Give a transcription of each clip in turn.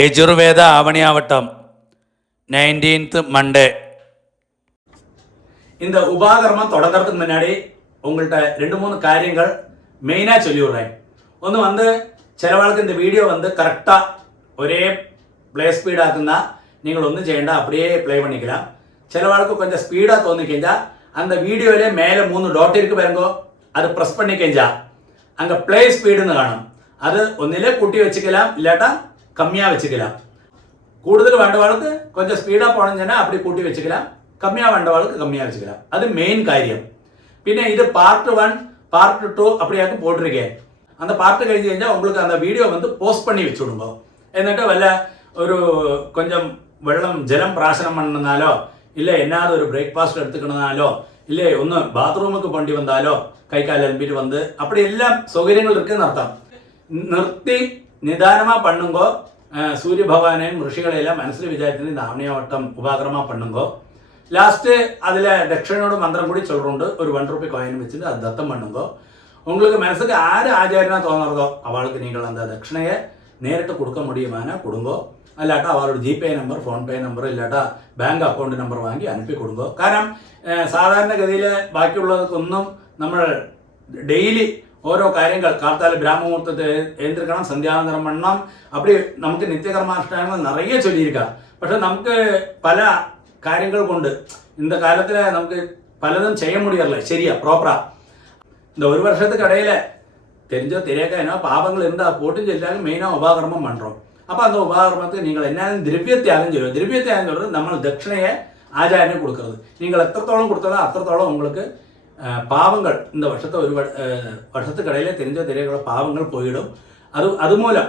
Yajurveda ஆவணியாவட்டம் 19th Monday. இந்த உபாகர்மம் தொடங்கிறதுக்கு முன்னாடி உங்கள்கிட்ட 2-3 காரியங்கள் மெயினாக சொல்லி விடுறேன். ஒன்று சிலவாளுக்கு இந்த வீடியோ கரெக்டாக ஒரே ப்ளே ஸ்பீடாக்குன்னா நீங்கள் ஒன்றும் செய்யണ്ട, அப்படியே ப்ளே பண்ணிக்கலாம். சிலவாளுக்கு கொஞ்சம் ஸ்பீடாக தோணிக்கஞ்சா அந்த வீடியோவிலே மேலே 3 டாட் இருக்கு பாருங்கோ, அது ப்ரெஸ் பண்ணிக்கஞ்சா அங்கே ப்ளே ஸ்பீடுன்னு കാണും. அது ஒன்றிலே கூட்டி வச்சுக்கலாம், இல்லாட்டா கம்மியாக வச்சுக்கலாம். കൂടുതൽ വേണ്ടവാൾക്ക് கொஞ்சம் ஸ்பீடாக போனோம்னா அப்படி கூட்டி வச்சுக்கலாம், கம்மியாக வேண்டவாளுக்கு கம்மியாக வச்சுக்கலாம். அது மெயின் காரியம். പിന്നെ இது பார்ட் 1 பார்ட் 2 அப்படியாக்கு போட்டிருக்கேன். அந்த பார்ட் കഴിഞ്ഞ് കഴിഞ്ഞാൽ உங்களுக்கு அந்த வீடியோ போஸ்ட் பண்ணி வச்சுடும்போ, എന്നിട്ട് വല്ല ഒരു கொஞ்சம் ജലം പ്രാശനം பண்ணனாலோ இல்லை എന്നാவது ஒரு பிரேக்ஃபாஸ்ட் எடுத்துக்கணுனாலோ இல்லை ഒന്ന് ബാത്റൂമുக்கு പോണ്ടി വന്നാലോ കൈകാൽ അലമ്പിട്ട് அப்படி எல்லாம் സൗകര്യങ്ങൾ இருக்குன்னு அர்த்தம். നിർത്തി നിദാനமாக பண்ணுங்கோ. சூரிய பகவானையும் ரிஷிகளையெல்லாம் மனசில் விசாரித்து இந்த ஆவணியாவட்டம் உபாகரமாக பண்ணுங்கோ. லாஸ்ட்டு அதில் தட்சிணையோட மந்திரம் கூடி சொல்கிறோண்டு ஒரு 1 ரூபாய் காயின் வச்சுட்டு அது தத்தம் பண்ணுங்கோ. உங்களுக்கு மனசுக்கு யார் ஆச்சாரியனா தோணுறதோ அவளுக்கு நீங்கள் அந்த தட்சிணையை நேரிட்டு கொடுக்க முடியுமானா கொடுங்கோ. അല്ലാട്ട അവരുടെ GPay number, PhonePe number, ഇല്ലാട്ട ബാങ്ക് അക്കൗണ്ട് നമ്പർ വാങ്ങി അനുപ്പി കൊടുക്കുക. കാരണം സാധാരണഗതിയിൽ ബാക്കിയുള്ളതൊന്നും നമ്മൾ ഡെയിലി ഓരോ കാര്യങ്ങൾ കാർത്താല ബ്രാഹ്മമുഹൂർത്തത്തെ എഴുந்திருക്കണം, സന്ധ്യാവന്തരം பண்ணണം, அப்படி നമുക്ക് നിത്യകർമാനുഷ്ഠാനങ്ങൾ നിറയെ ചൊല്ലിയിരിക്കാം. പക്ഷെ നമുക്ക് പല കാര്യങ്ങൾ കൊണ്ട് இந்த காலத்தில் നമുക്ക് പലതും செய்ய முடியல சரியா ப்ராப்பரா. இந்த ஒரு வருஷத்துக்கு இடையில தெரிஞ்சோ தெரியாக்கோ பாவங்கள் இருந்தால் போட்டு செல்லாலும் மெயினாக உபாகர்மம் பண்ணுறோம். அப்போ அந்த உபாகர்மத்துக்கு நீங்கள் என்ன திரவியத்தியாகம் செய்வோம். திரவியத்தியாகம் சொல்கிறது நம்ம தட்சிணையை ஆச்சாரியனை கொடுக்கறது. நீங்கள் எത്രത്തോളം கொடுத்ததோ அത്രത്തോളം உங்களுக்கு பாவங்கள் இந்த ஒரு வருஷத்துக்கு இடையில தெரிஞ்சோ தெரியாத பாவங்கள் போயிடும். അതുമൂലം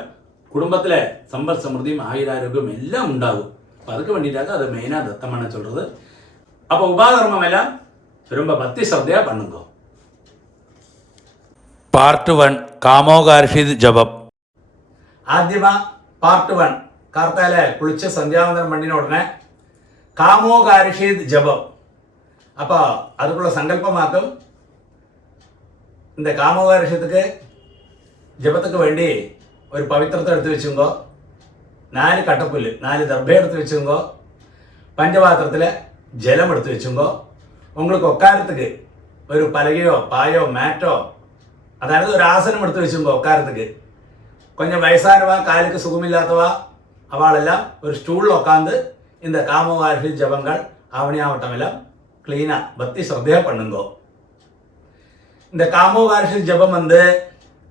குடும்பத்தில் சம்பத் சமிருதியும் ஆயுராரோக்கியம் எல்லாம் உண்டாகும். அப்போ அதுக்கு வேண்டிட்டாக்க அது மெயினாக தத்தம் பண்ண சொல்கிறது. அப்போ உபாகர்மம் எல்லாம் ரொம்ப பக்தி ஸ்ரத்தையாக பண்ணுங்க. பார்ட் 1 காமோகார்ஷித் ஜபம். ஆദ്യமா பார்ட் 1 கார்த்தால குளிச்சு சந்தியாவந்தனம் பண்ணின உடனே காமோகார்ஷித் ஜபம். அப்போ அதுக்குள்ள சங்கல்பமாக்கும். இந்த காமோகார்ஷத்துக்கு ஜபத்துக்கு வேண்டி ஒரு பவித்திரத்தை எடுத்து வச்சுங்கோ. 4 கட்டப்புല്ല്, 4 ദർഭ എടുത്ത് വെച്ചുங்கோ. പഞ്ചപാത്രത്തിൽ ജലം എടുത്ത് വെച്ചുங்கோ. உங்களுக்கு உட்காரத்துக்கு ஒரு பலகையோ பாயோ மேட்டோ, அதாவது ஒரு ஆசனம் எடுத்து வச்சுங்கோ உட்காரத்துக்கு. கொஞ்சம் வயசானவா, காலுக்கு சுகமில்லாதவா அவளெல்லாம் ஒரு ஸ்டூலில் உட்காந்து இந்த காமோகார்ஷித் ஜபங்கள் ஆவணியாவட்டம் எல்லாம் கிளீனாக பக்தி ஸ்ரத்தையாக பண்ணுங்கோ. இந்த காமோகார்ஷித் ஜபம்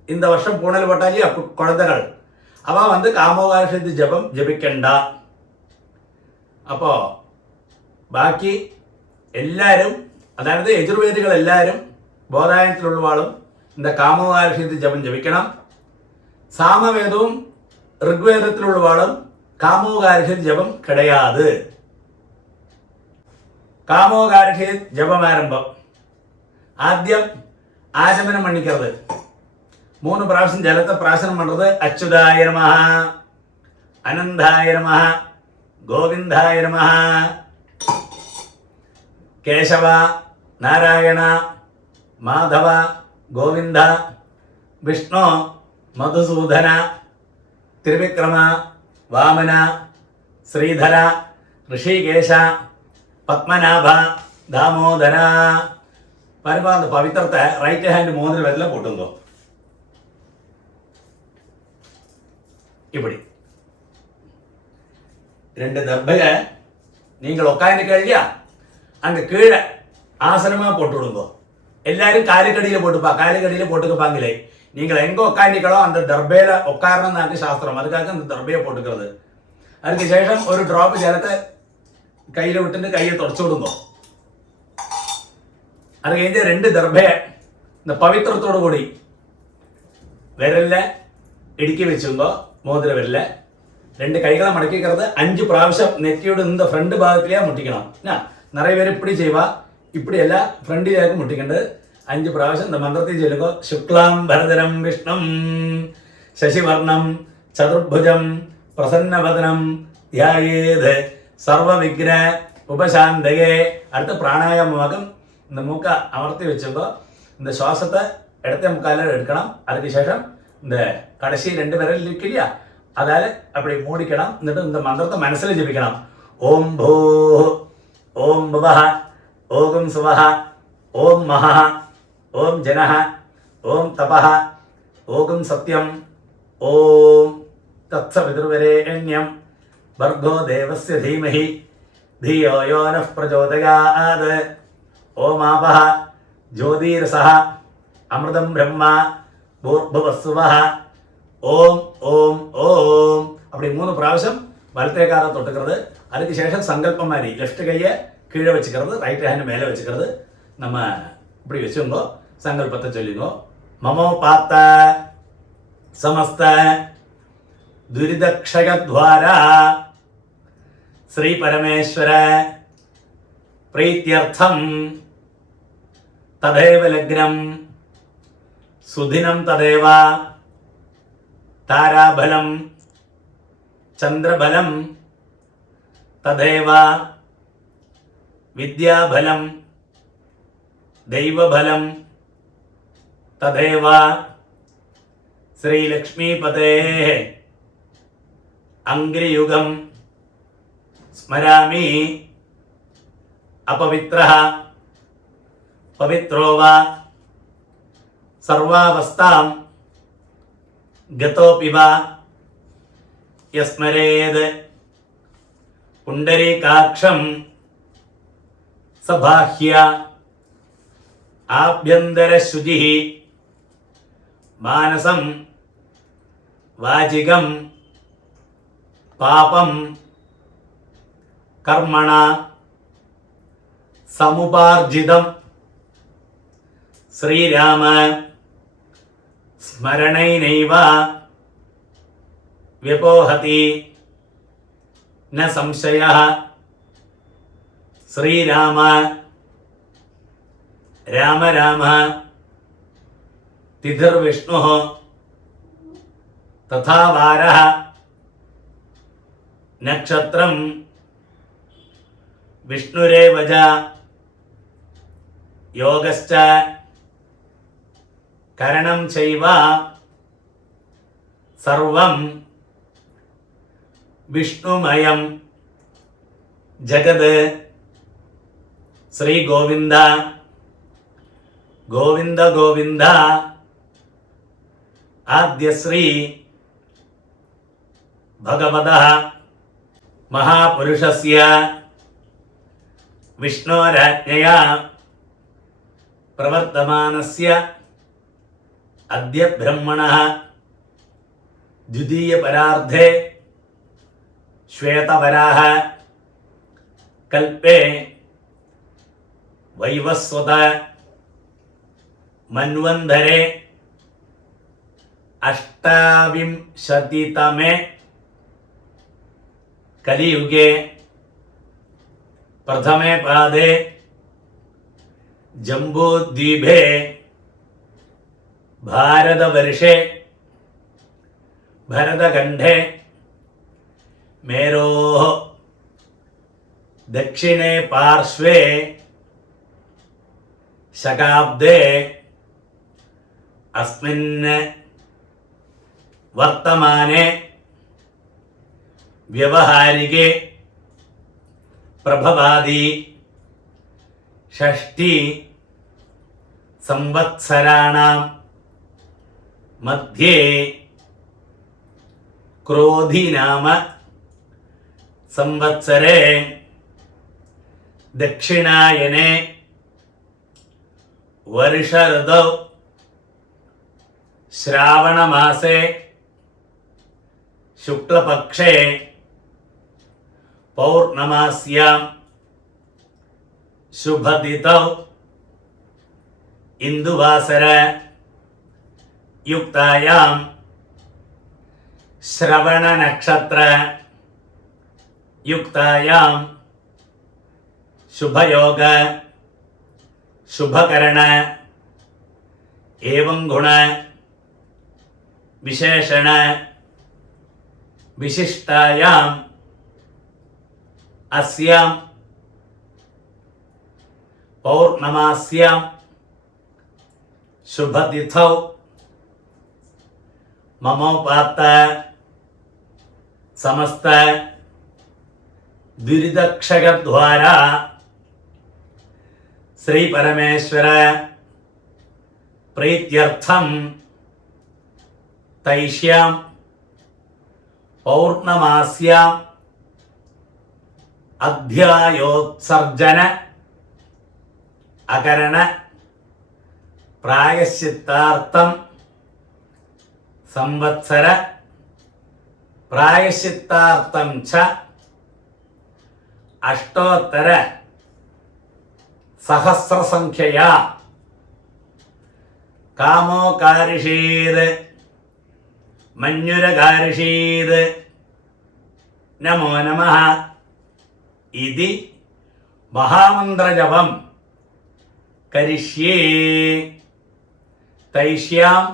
இந்த வருஷம் பூனல் போட்டாலே குழந்தைகள் அவள் காமோகார்ஷித் ஜபம் ஜபிக்கண்டா. അപ്പോൾ ബാക്കി എല്ലാവരും, അതായത് യജുർവേദികൾ എല്ലാവരും ബോധായനത്തിലുള്ളവാളും இந்த காமோகார்ஷித் ஜபம் ஜபிക്കണം. சாமவேதവും ഋഗ്വേദത്തിലുള്ളവാളും காமோகார்ஷித் ஜபம் கிடையாது. காமோகார்ஷித் ஜபம் ஆரம்பம். ആദ്യം ആചമനം பண்ணிக்கிறது. 3 പ്രാവശ്യം ജലത്തെ പ്രാശനം പண்றது. അച്യുതായ നമഃ, അനന്തായ നമഃ, ഗോവിന്ദായ നമഃ, കേശവ, നാരായണ, മാധവ, ഗോവിന്ദ, വിഷ്ണു, മധുസൂദന, ത്രിവിക്രമ, വാമന, ശ്രീധര, ഋഷികേശ, പത്മനാഭ, ദാമോദര. വരുമ്പോൾ அந்த பவித்திரத்தை ரைட் ஹேண்ட் மோதிர விரல்ல போட்டுங்கோ. இப்படி 2 தர்பையை நீங்கள் உட்காந்துக்க இல்லையா, அங்கே கீழே ஆசனமாக போட்டு விடுங்கோ. எல்லாரும் காலுக்கடியில் போட்டுப்பா, காலுக்கடியில் போட்டுக்கப்பாங்களே. நீங்கள் எங்கே உட்காந்துக்களோ அந்த தர்பையில் உட்காரணும் தான் சாஸ்திரம். அதுக்காக அந்த தர்பையை போட்டுக்கிறது. அதுக்கு ശേഷം ஒரு ட்ராப் ஜலத்தை கையில் விட்டுட்டு கையை தொடச்சு விடுங்கோ. அது കഴിഞ്ഞ് 2 ദർഭയെ இந்த പവിത്രത്തോടു കൂടി വിരലിൽ ഇടുക്കി വെച്ചുങ്കോ. മോതിര വിരലിൽ 2 കൈകളെ മടക്കിക്கிறது. 5 പ്രാവശ്യം നെറ്റിയോട് இந்த ഫ്രണ്ട് ഭാഗത്തിലേ മുട്ടിക്കണം. நிறைய பேர் இப்படி செய்வா, இப்படி எல்லாம் ஃப்ரண்டிലേക്ക് മുട്ടിക്കേണ്ടത്. 5 പ്രാവശ്യം இந்த മന്ത്രത്തിൽ ചൊല്ലുക. ശുക്ലാം ഭരതരം വിഷ്ണം ശശിവർണം ചതുർഭുജം പ്രസന്നവദനം ധ്യായേത് സർവവിഘ്ന ഉപശാന്തയെ. അടുത്ത പ്രാണായാമമാകും. இந்த மூக்கை அமர்த்தி வச்சுக்கோ. இந்த சுவாசத்தை இடத்த முக்கால எடுக்கணும். அதுக்கு சேஷம் இந்த கடைசி 2 விரல் இருக்கு இல்லையா, അതായത് அப்படி മൂടിക്കണം. എന്നിട്ട് இந்த മന്ത്രത്തെ മനസ്സിൽ ജപിക്കണം. ഓം ഭൂ ഓം ഭുവഃ ഓം സുവഃ ഓം മഹഃ ഓം ജനഃ ഓം തപഃ ഓം സത്യം ഓം തത്സവിതുർവരേണ്യം ഭർഗോ ദേവസ്യ ധീമഹി ധിയോ യോ നഃ പ്രചോദയാത് ഓം ആപഃ ജ്യോതിരസഃ അമൃതം ബ്രഹ്മ ഭൂർഭുവസ്സുവഃ ഓം ഓം ഓം அப்படி 3 പ്രാവശ്യം വലത്തെ കാല തൊട്ടുക്கிறது. அதுக்கு ശേഷം സങ്കല്പം மாதிரி லெஃப்ட் கையை கீழே வச்சுக்கிறது, ரைட் ஹேண்ட் மேலே வச்சுக்கிறது. நம்ம இப்படி வச்சுங்கோ, சங்கல்பத்தை சொல்லிங்கோ. மமோ பாத்த സമസ്ത ദുരിതക്ഷയദ്വാര ശ്രീ പരമേശ്വര പ്രീത്യർത്ഥം തദേവ ലഗ്നം സുദിനം തദേവ താരാബലം ചന്ദ്രബലം തദേവ വിദ്യാബലം ദൈവബലം തദേവ ശ്രീലക്ഷ്മീപതേ അംഗ്രിയുഗം സ്മരാമി അപവിത്രഃ പവിത്രോ വാ സർവാവസ്ഥാം ഗതോപി വാ യസ്മരേത് പുണ്ടരീകാക്ഷം സബാഹ്യ ആഭ്യന്തരശുചിഃ മാനസം വാചികം പാപം കർമ്മണ സമുപാർജിതം ശ്രീരാമ സ്മരണൈനൈവ വ്യപോഹതി ന സംശയഃ ശ്രീരാമ രാമ രാമ തിഥിർവിഷ്ണുഃ തഥാ വാരഃ നക്ഷത്രം വിഷ്ണുരേവ ച യോഗശ്ച കരണം ചൈവ സർവം വിഷ്ണുമയം ജഗത്. ശ്രീ ഗോവിന്ദ ഗോവിന്ദ ഗോവിന്ദ ആദ്യശ്രീ ഭഗവതഃ മഹാപുരുഷസ്യ വിഷ്ണോരാജ്ഞയാ പ്രവർത്തമാനസ്യ അദ്യ ബ്രഹ്മണഃ ദ്വിതീയപരാർദ്ധേ ശ്വേതവരാഹ കൽപ്പേ വൈവസ്വത മന്വന്തരേ അഷ്ടാവിംശതിതമേ കലിയുഗേ പ്രഥമേ പാദേ ജംബൂദ്വീപേ ഭാരതവർഷേ ഭരതഖണ്ഡേ മേരോः ദക്ഷിണേ പാർശ്വേ ശകാബ്ദേ അസ്മിൻ വർത്തമാനെ വ്യവഹാരികേ പ്രഭവാദി ഷഷ്ഠി സംവത്സരാണാം മധ്യേ ക്രോധി നാമ സംവത്സരേ ദക്ഷിണായനെ വർഷ ഋതൗ ശ്രാവണമാസേ ശുക്ലപക്ഷേ പൗർണമാസ്യാം ശുഭദിതൗ ഇന്ദുവാസര യുക്തായാം ശ്രവണ നക്ഷത്ര യുക്തായാം ശുഭയോഗ ശുഭകരണ ഏവം ഗുണ വിശേഷണ വിശിഷ്ടായാം അസ്യാം പൗർണമാസ്യാം ശുഭതിഥൗ മമോപാത്ത സമസ്ത ദുരിതക്ഷകദ്വാര ശ്രീ പരമേശ്വര പ്രീത്യർത്ഥം തൈഷ്യാം പൗർണമാസ്യാം അധ്യായോത്സർജന അകരണ പ്രായശ്ചിത്താർത്ഥം സംവത്സര പ്രായശ്ചിത്താർത്ഥം ച അഷ്ടോത്തര സഹസ്രസംഖ്യയാ കാമോകാരിഷീത് മഞ്ഞുരകാരിഷീത് നമോ നമഃ ഇതി മഹാമന്ത്രജപം കരിഷ്യേ തൈഷ്യാം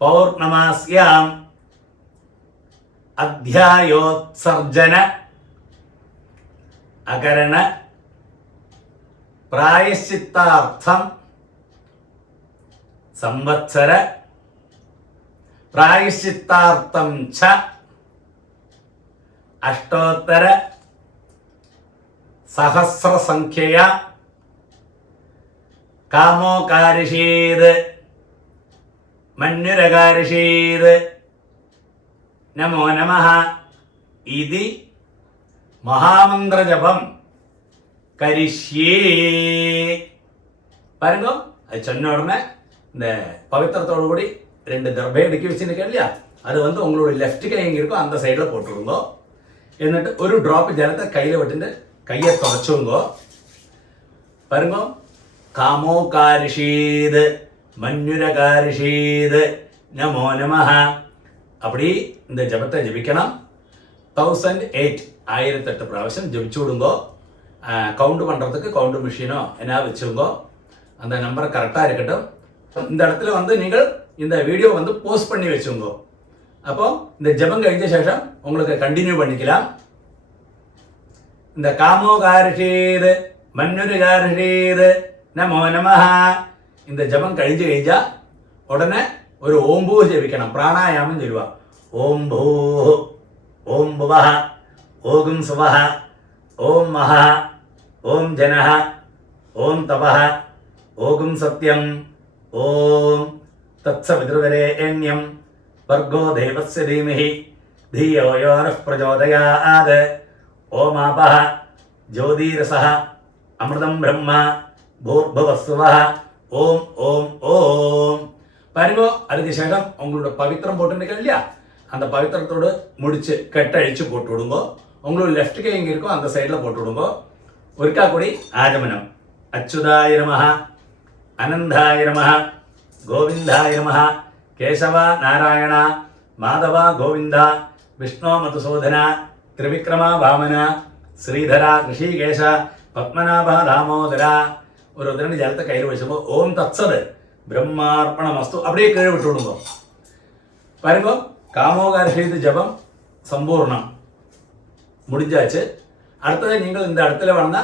പൗർണമാസ്യാം അധ്യായോത്സർജന അകരണ പ്രായശ്ചിത്താർത്ഥം സംവത്സര പ്രായശ്ചിത്താർത്ഥം ച അഷ്ടോത്തര സഹസ്രസംഖ്യയ കാമോകാരിഷീത് മഞ്ഞുരകാരിഷീത് നമോ നമഃ ഇതി മഹാമന്ത്രജപം കരിഷ്യേ பாருங்க. அது சொன்ன உடனே இந்த பவித்திரத்தோடு கூடி 2 தர்பை எடுக்கி வச்சுருக்கேன் இல்லையா, அது வந்து உங்களோட லெஃப்ட் கை எங்கே இருக்கோ அந்த சைடில் போட்டுருங்கோ. എന്നിട്ട് ഒരു ഡ്രോപ്പ് ജലത്തെ കയ്യിൽ വിട്ടിട്ട് കയ്യെ തുടച്ചുങ്കോ. பாருங்க. காமோகாரிஷீது மஞ்சுரகாரிஷீது நமோ நமஹ. அப்படி இந்த ஜபத்தை ஜபிக்கணும். 1008 1008 പ്രാവശ്യം ஜபிச்சு விடுங்கோ. கவுண்ட் பண்ணுறதுக்கு கவுண்ட் மிஷினோ என்ன வச்சுங்கோ. அந்த நம்பர் கரெக்டாக இருக்கட்டும். இந்த இடத்துல வந்து நீங்கள் இந்த வீடியோ வந்து போஸ்ட் பண்ணி வச்சுங்கோ. அப்போ இந்த ஜபம் கழிஞ்ச சேஷம் உங்களுக்கு கண்டினியூ பண்ணிக்கலாம். இந்த காமோகாரிஷீது மஞ்சுரகாரிஷீது நமோ நமஹ இந்த ஜபம் கழிஞ்சு കഴിഞ്ഞാ ഉടനെ ഒരു ഓം ഭൂ ജപിക്കണം. പ്രാണായാമം ചൊല്ലുക. ഓം ഭൂ ഓം ഭുവഃ ഓം സുവഃ ഓം മഹഃ ഓം ജനഃ ഓം തപഃ ഓം സത്യം ഓം തത്സവിതൃവരേണ്യം ഭർഗോ ദേവസ്യ ധീമഹി ധിയോ യോ നഃ പ്രചോദയാത്. ഓം ആപഃ ജ്യോതിരസഃ അമൃതം ബ്രഹ്മ ഭൂർഭുവസ്സുവഃ ஓம் ஓம் ஓம். பாருங்க. அதுக்கு சேஷம் உங்களோட பவித்திரம் போட்டுருக்கேன் இல்லையா, அந்த பவித்திரத்தோடு முடிச்சு கெட்டழிச்சு போட்டு விடுங்கோ. உங்களோட லெஃப்ட் கை எங்கே இருக்கோ அந்த சைடில் போட்டு விடுங்கோ. ஒருக்கா கூடி ஆஜமனம். அச்சுதாய நமஹ அனந்தாய நமஹ கோவிந்தாய நமஹ கேசவ நாராயண மாதவ கோவிந்தா விஷ்ணு மதுசூதன திரிவிக்ரம வாமன ஸ்ரீதர ரிஷிகேஷ பத்மநாப தாமோதர. ஒரு 2 ஜலத்தை கையில் வச்சுக்கோ. ஓம் தத்சது பிரம்மார்ப்பணமஸ்து அப்படியே கீழே விட்டு விடுங்க. பாருங்க. காமோகாரிஷீது ஜபம் சம்பூர்ணம் முடிஞ்சாச்சு. அடுத்தது நீங்கள் இந்த இடத்துல வேணா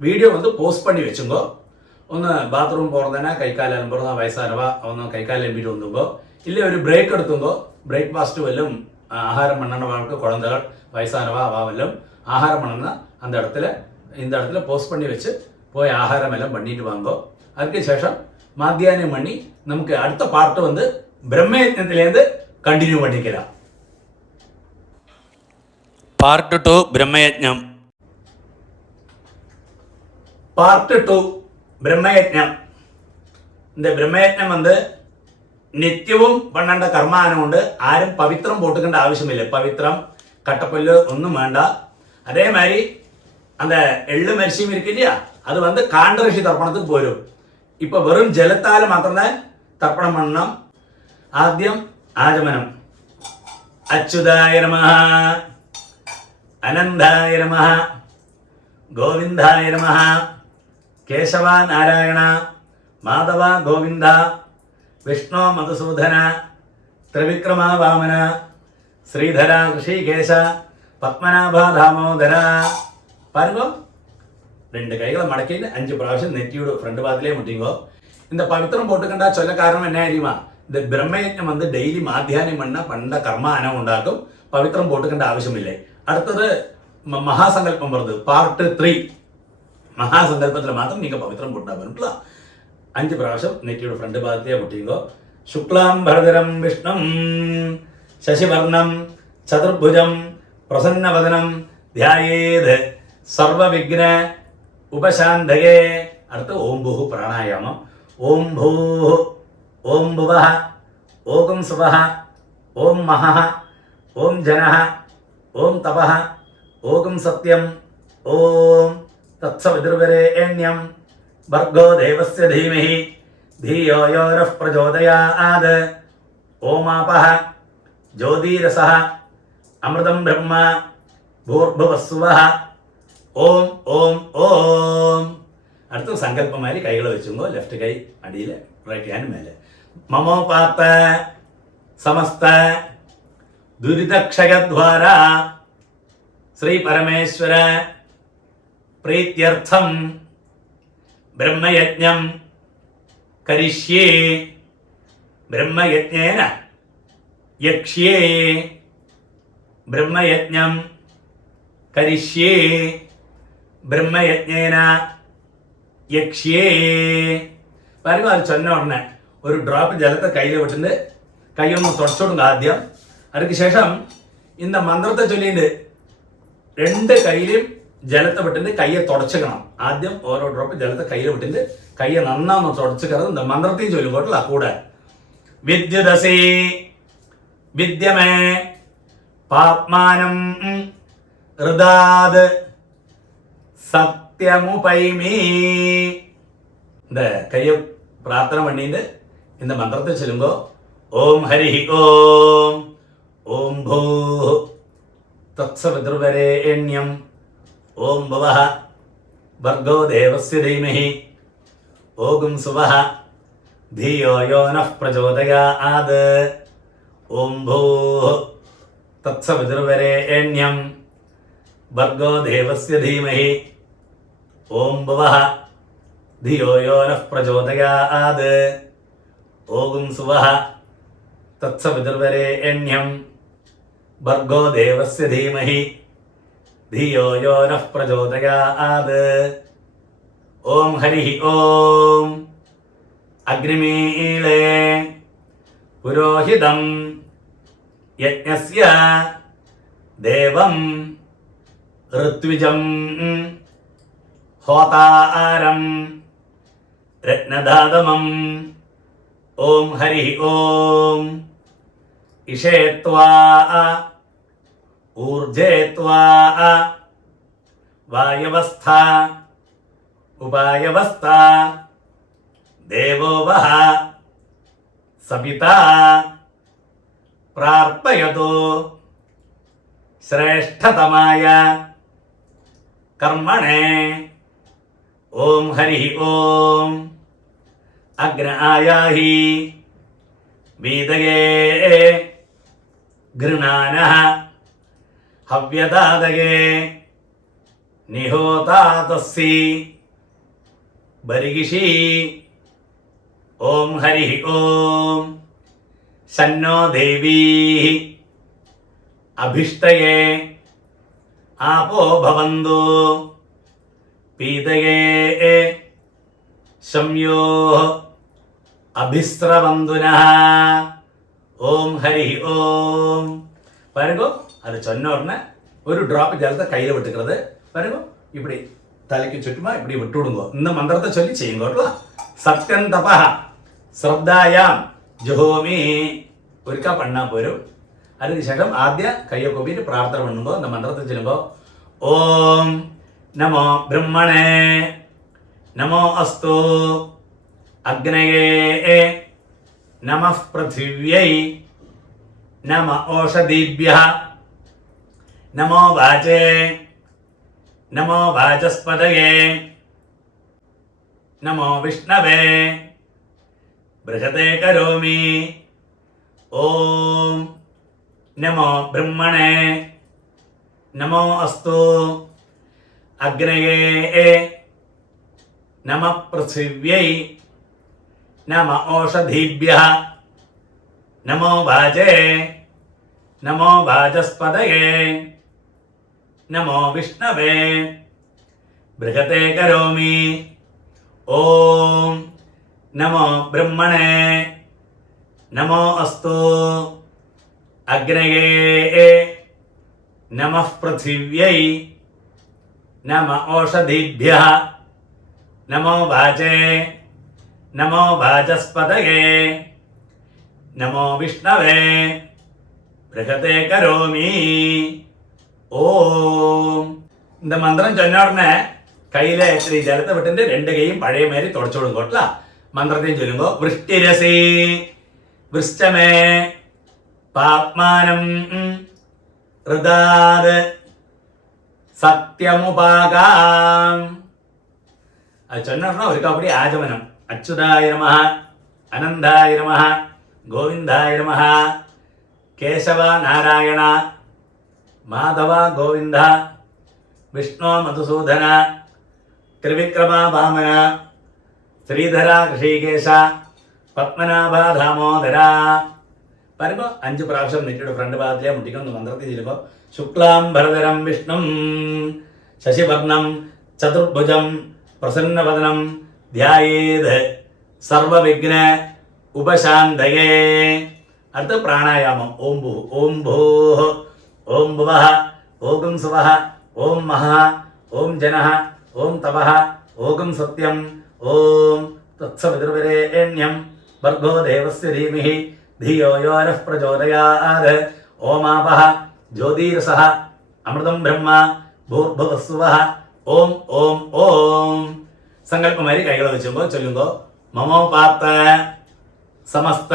வீடியோ வந்து போஸ்ட் பண்ணி வச்சுங்கோ. ഒന്ന് ബാത്റൂം പോകുന്നതിനാ കൈക്കാൽ അലമ്പുറന്ന വയസ്സാനവ ഒന്ന് കൈക്കാൽ എമ്പിട്ട് വന്നുങ്കോ. ഇല്ല ഒരു ബ്രേക്ക് എടുത്തുങ്കോ. ബ്രേക്ക്ഫാസ്റ്റ് വല്ലതും ആഹാരം பண்ணனவங்களுக்கு குழந்தைகள் வயசானவா அவாவெல்லாம் ஆகாரம் பண்ணனா அந்த இடத்துல இந்த இடத்துல போஸ்ட் பண்ணி வச்சு போய் ஆகாரம் எல்லாம் பண்ணிட்டு வாங்கோ. அதுக்கு சேஷம் மாத்தியானம் பண்ணி நமக்கு அடுத்த பார்ட் வந்து பிரம்மயஜ்ஞத்திலேருந்து கண்டினியூ பண்ணிக்கலாம். பார்ட் 2 பிரம்மயஜ்ஞம். பார்ட் 2 பிரம்மயஜ்ஞம். இந்த பிரம்மயஜ்ஞம் வந்து நித்தியവും பண்ணേണ്ട കർമാനുണ്ട്. ആരും പവിത്രം പോട്ടുക്കേണ്ട ആവശ്യമില്ല. പവിത്രം കട്ടപ്പല്ല് ഒന്നും വേണ്ട. അതേമാതിരി அந்த எள்ளு மரிசியும் இருக்கு இல்லையா, அது வந்து காண்டரிஷி தர்ப்பணத்துக்கு போயிடும். இப்போ வெறும் ஜலத்தால் மாத்திரம்தான் தர்ப்பணம் பண்ணணும். ஆദ്യം ஆஜமனம். அச்சுதாய நமஹ அனந்தாய நமஹ கோவிந்தாய நமஹ கேசவ நாராயண மாதவ கோவிந்தா விஷ்ணு மதுசூதன திரிவிக்ரம வாமன ஸ்ரீதர ரிஷிகேஷ பத்மநாப தாமோதர. பாருங்க. 2 கைகளை மடக்கிட்டு 5 പ്രാവശ്യം നെറ്റിയുടെ ഫ്രണ്ട് ഭാഗത്തിലേ മുട്ടിങ്ങോ. இந்த பவித்திரம் போட்டுக்கண்டா சொல்ல காரணம் என்ன தெரியுமா, இந்த பிரம்மயஜ்ஞம் வந்து டெய்லி மாத்தியானம் பண்ண கர்மா அனம் உண்டாக்கும். പവിത്രം പോട്ടുക്കേണ്ട ആവശ്യമില്ലേ. അടുത്തത് മഹാസങ്കല്പം പറഞ്ഞത് പാർട്ട് 3. മഹാസങ്കല്പത്തിൽ മാത്രം നിങ്ങൾ പവിത്രം പൊട്ടാൻ പറ്റില്ല. 5 പ്രാവശ്യം നെറ്റിയുടെ ഫ്രണ്ട് ഭാഗത്തെ പൊട്ടിയുമ്പോൾ ശുക്ലാം ഭരതരം വിഷ്ണം ശശിവർണം ചതുർഭുജം പ്രസന്നവദനം ധ്യായേത് സർവവിഘ്ന ഉപശാന്തകേ. അടുത്ത ഓം ഭൂഹു പ്രാണായാമം. ഓം ഭൂഹു ഓം ഭുവഃ ഓം സുവഃ ഓം മഹഃ ഓം ജനഃ ഓം തപഃ ഓം സത്യം ഓം തത്സവിതുർവരേണ്യം ഭർഗോ ദേവസ്യ ധീമഹി ധിയോ യോ നഃ പ്രചോദയാത്. ഓമാപഃ ജ്യോതിരസഃ അമൃതം ബ്രഹ്മ ഭൂർഭുവസ്സുവഃ. ഓം ഓം ഓം. അടുത്ത സങ്കല്പമാരി കൈകൾ വെച്ചുമ്പോൾ ലെഫ്റ്റ് കൈ അടിയിൽ, റൈറ്റ് ഹാൻഡ് മേലെ. മമോപാത്ത സമസ്ത ദുരിതക്ഷയദ്വാര ശ്രീ പരമേശ്വര പ്രീത്യർത്ഥം ബ്രഹ്മയജ്ഞം കരിഷ്യേ. ബ്രഹ്മയജ്ഞേന യക്ഷ്യേ. ബ്രഹ്മയജ്ഞം കരിഷ്യേ. ബ്രഹ്മയജ്ഞേന യക്ഷ്യേ. പറയുമ്പോൾ അത് ചൊന്ന ഉടനെ ഒരു ഡ്രോപ്പ് ജലത്തെ കയ്യിൽ വിട്ടിട്ട് കൈയൊന്ന് തുടച്ചോടുங்க ആദ്യം. അതിന് ശേഷം இந்த മന്ത്രത്തെ ചൊല്ലിയിട്ട് 2 കൈയിലും ജലത്തെ വിട്ടിട്ട് കയ്യെ തുടച്ചിക്കണം. ആദ്യം ഓരോ ഡ്രോപ്പ് ജലത്തെ കയ്യിൽ വിട്ടിട്ട് കയ്യെ നന്നാന്ന് തുടച്ചിക്കണം. இந்த മന്ത്രത്തെയും ചൊല്ലും കേട്ടല്ല കൂടെ. വിദ്യുദസി വിദ്യമേ പാപ്മാനം ഹൃദാത് സത്യമുപൈമീ. இந்த கையை பிரார்த்தனை பண்ணிட்டு இந்த மந்திரத்தை சொல்லுங்க. ஓம் ஹரி ஓம் ஓம் பூ தத்சவிதுர்வரேண்யம் ஓம் பவஹ भर्गो देवस्य धीमहि ओम सुवः धियो यो नः प्रचोदयात्. ओम भूः तत्सवितुर्वरेण्यं भर्गो देवस्य धीमहि ओम भुवः धियो यो नः प्रचोदयात्. ओम सुवः तत्सवितुर्वरेण्यं भर्गो देवस्य धीमहि धियो यो नः प्रचोदयात्. ओम हरि ओम. अग्निमीळे पुरोहितं यज्ञस्य देवं ऋत्विजं होतारं रत्नधातमम्. ओम हरि ओम. इषेत्वा ऊर्जेत्वा वायवस्था उपायवस्था देवो वः सपिता प्रार्पयतु श्रेष्ठतमाय कर्मणे. ओम हरि ओम. अग्न आयाहि वीदये गृणानः हव्यदादये निहोतातस्सि बर्गिषि. ओम हरि ओम. शन्नो देवी अभिष्टये आपो भवन्तु पीतये शम्यो अभिस्रवन्तुनः. ओम हरि ओम. பாருங்க அது சொன்ன உடனே ஒரு டிராப் ஜலத்தை கையில் விட்டுக்கிறது. பாருங்க இப்படி தலைக்கு ചുറ്റുമാ இப்படி விட்டு விடுங்க. இந்த மந்திரத்தை சொல்லி ചെയ്യുക. സത്യം തപഃ ശ്രദ്ധായാം ജുഹോമി ഒരിക്കൽ പണ്ണാൽ പോരും. അതിനുശേഷം ആദ്യ കയ്യൊക്കെ കൂപ്പിയിട്ട് പ്രാർത്ഥന പണ്ണുമ്പോൾ இந்த മന്ത്രത്തെ ചൊല്ലുമ്പോൾ ഓം നമോ ബ്രഹ്മണേ നമോ അസ്തു അഗ്നയേ നമഃ പൃഥിവ്യൈ നമ ഓഷധീഭ്യഃ നമോ വാചേ നമോ വാചസ്പതയേ നമോ വിഷ്ണവേ ബൃഹതേ കരോമി. ഓം നമോ ബ്രഹ്മണേ നമോ അസ്തു അഗ്നയേ നമ പൃഥിവ്യൈ നമ ഓഷധീഭ്യഃ നമോ വാചേ നമോ വാചസ്പതയേ നമോ വിഷ്ണവേ ബൃഹതേ കരോമി ഓം നമോ ബ്രഹ്മണേ നമോ അസ്തു അഗ്നയേ നമഃ പൃഥിവ്യൈ നമ ഓഷധീഭ്യഃ നമോ വാചേ നമോ വാചസ്പതയേ നമോ വിഷ്ണവേ ബൃഹതേ കരോമി ഓം. இந்த மந்திரம் சொன்ன உடனே கையில இத்திரி ஜலத்தை விட்டு ரெண்டு கையும் பழைய மாதிரி தொடச்சு விடுங்கோட்டா. மந்திரத்தையும் சொல்லுங்க. விருஷ்டிரசி விருஷ்டமே பாப்மானம் ഋതാത് സത്യമുപാകാം. അത് ചൊன்னா അവർക്ക് அப்படி ആചമനം. അച്യുതായ നമഃ, അനന്തായ നമഃ, ഗോവിന്ദായ നമഃ, കേശവ നാരായണ, മാധവ ഗോവിന്ദ, വിഷ്ണു മധുസൂദന, ത്രിവിക്രമ വാമന, ശ്രീധര ഋഷികേശ, പത്മനാഭ ദാമോദര. പറയുമ്പോൾ 5 പ്രാവശ്യം നെറ്റിയുടെ ഫ്രണ്ട് ഭാഗത്തിലെ മുട്ടിക്കൊന്ന് മന്ത്രത്തിൽ ചെല്ലുമ്പോൾ ശുക്ലാം ഭരതരം വിഷ്ണും ശശിവർണം ചതുർഭുജം പ്രസന്നവദനം ധ്യായേത് സർവവിഘ്ന ഉപശാന്തയേ. അടുത്ത് പ്രാണായാമം. ഓം ഭൂ ഓം ഭൂഃ ഓം ഭുവഃ ഓം സുവഃ ഓം മഹഃ ഓം ജനഃ ഓം തപഃ ഓം സത്യം ഓം തത്സവിതുർവരേണ്യം ഭർഗോ ദേവസ്യ ധീമഹി ധിയോ യോ നഃ പ്രചോദയാത്. ഓമാപഃ ജ്യോതിരസഃ അമൃതം ബ്രഹ്മ ഭൂർഭുവസ്സുവഃ ഓം ഓം ഓം. സങ്കല്പമാരി കൈകൾ വെച്ചുമ്പോൾ ചൊല്ലുമ്പോൾ മമോപാത്ത സമസ്ത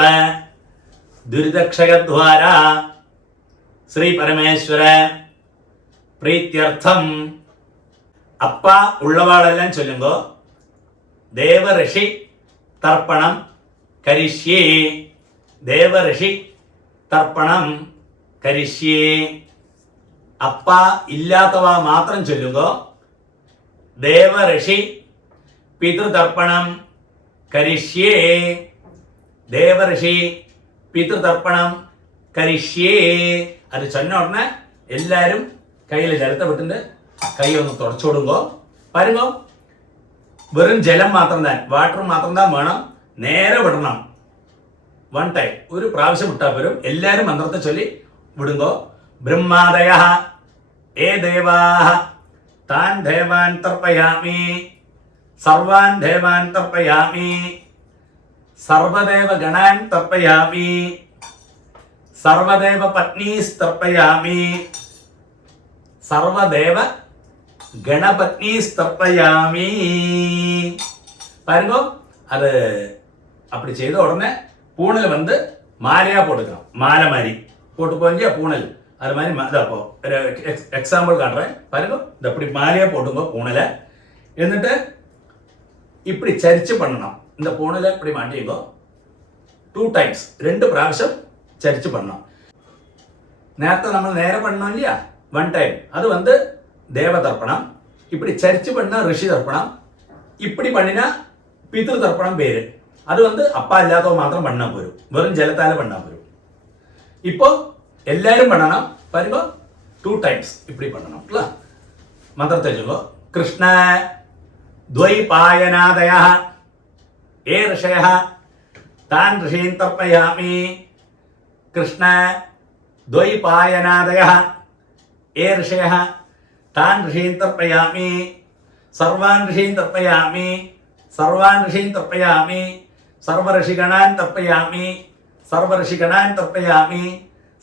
ദുരിതക്ഷയദ്വാര ശ്രീ പരമേശ്വര പ്രീത്യർത്ഥം. അപ്പ ഉള്ളവാളെല്ലാം ചൊല്ലുമ്പോൾ ദേവഋഷി തർപ്പണം കരിഷ്യേ. ദേവഋഷി തർപ്പണം കരിഷ്യേ. അപ്പ ഇല്ലാത്തവ മാത്രം ചൊല്ലുമ്പോൾ ദേവഋഷി പിതൃതർപ്പണം കരിഷ്യേ. ദേവഋഷി പിതൃതർപ്പണം കരിഷ്യേ. അത് ചൊന്ന ഉടനെ എല്ലാവരും കയ്യിൽ ജലത്തെ വിട്ടിട്ട് കൈ ഒന്ന് തുടച്ചു കൊടുക്കുമ്പോൾ വരുമ്പോൾ വെറും ജലം മാത്രം താൻ, വാട്ടർ മാത്രം താൻ വേണം. നേരെ വിടണം. 1 ടൈം, ഒരു പ്രാവശ്യം വിട്ടാൽ പോലും. എല്ലാവരും മന്ത്രത്തെ ചൊല്ലി വിടുമ്പോൾ ബ്രഹ്മാദയഃ ഏ ദേവാഃ താൻ ദേവാൻ തർപ്പയാമി സർവാൻ ദേവാൻ തർപ്പയാമി സർവദേവ ഗണാൻ തർപ്പയാമി സർവദേവ പത്നീസ് തർപ്പയാമി സർവദേവ ഗണപത്നീസ് തർപ്പയാമി. பாருங்க, அது அப்படி செய்த உடனே பூணல் வந்து மாலையா போட்டுக்கலாம். மாலை மாதிரி போட்டு போங்க பூணல். அது மாதிரி அப்போ ஒரு எக்ஸாம்பிள் காட்டுறேன் பாருங்க. இது அப்படி மாலையா போட்டுங்க பூணலை. എന്നിട്ട് இப்படி ചരിച്ച് பண்ணணும். இந்த பூணலை இப்படி மாட்டிங்கோ 2 ടൈംസ്, 2 പ്രാവശ്യം ചരിച്ച് பண்ணணும். നേരത്തെ നമ്മൾ നേരെ பண்ணோம் இல்லையா 1 ടൈം, அது வந்து தேவ தர்ப்பணம். இப்படி சரிச்சு பண்ணா ரிஷி தர்ப்பணம். இப்படி பண்ணினா பித்ரு தர்ப்பணம் பேரு. அது வந்து அப்பா இல்லாதவ മാത്രം பண்ணா போരും. വെറും ജലത്താല பண்ணா போരും. இப்போ எல்லாரும் பண்ணணும் பாருங்க. 2 ടൈംസ് இப்படி பண்ணணும். மந்திரத்தை சொல்லுங்க. கிருஷ்ண द्वैपायनादयः ये ऋषयः तान् ऋषीन् तर्पयामि. कृष्ण द्वैपायनादयः ये ऋषयः तान् ऋषीन् तर्पयामि. सर्वान् ऋषीन् तर्पयामि. सर्वान् ऋषीन् तर्पयामि. सर्वऋषिगणान् तर्पयामि. सर्वऋषिगणान् तर्पयामि.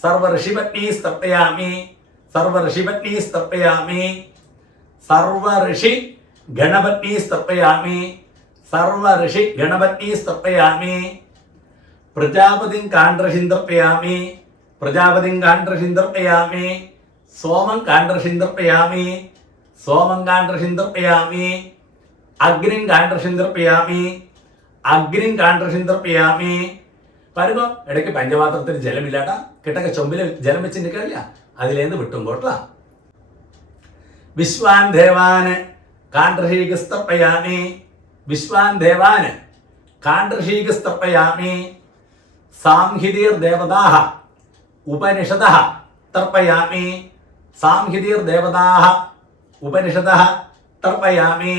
सर्वऋषिपत्नीस् तर्पयामि. सर्वऋषिपत्नीस् तर्पयामि. सर्वऋषि गणपत्नीस् तर्पयामि. सर्वऋषि गणपत्नीस् तर्पयामि. प्रजापतिं काण्ड्रषिं तर्पयामि. प्रजापतिं काण्ड्रषिं तर्पयामि. सोमं काण्ड्रषिं तर्पयामि. सोमं काण्ड्रषिं तर्पयामि. अग्निं काण्ड्रषिं तर्पयामि. अग्निं काण्ड्रषिं तर्पयामि. പാരുക, ഇടയ്ക്ക് പഞ്ചപാത്രത്തിൽ ജലമില്ലാട്ട കിട്ടൊക്കെ ചൊമ്പിൽ ജലം വെച്ച് നിൽക്കില്ല, അതിലേന്ന് വിട്ടും കോട്ട. വിശ്വാൻ ദേവാന് കാണ്ഡൃഷീകസ്തർപ്പയാമി. വിശ്വാൻ ദേവാന് കാണ്ഡൃഷീകസ്തർപ്പയാമി. സാംഹിതീർ ദേവതാഹ उपनिषदः तर्पयामि सांहितीर्देवताः उपनिषदः तर्पयामि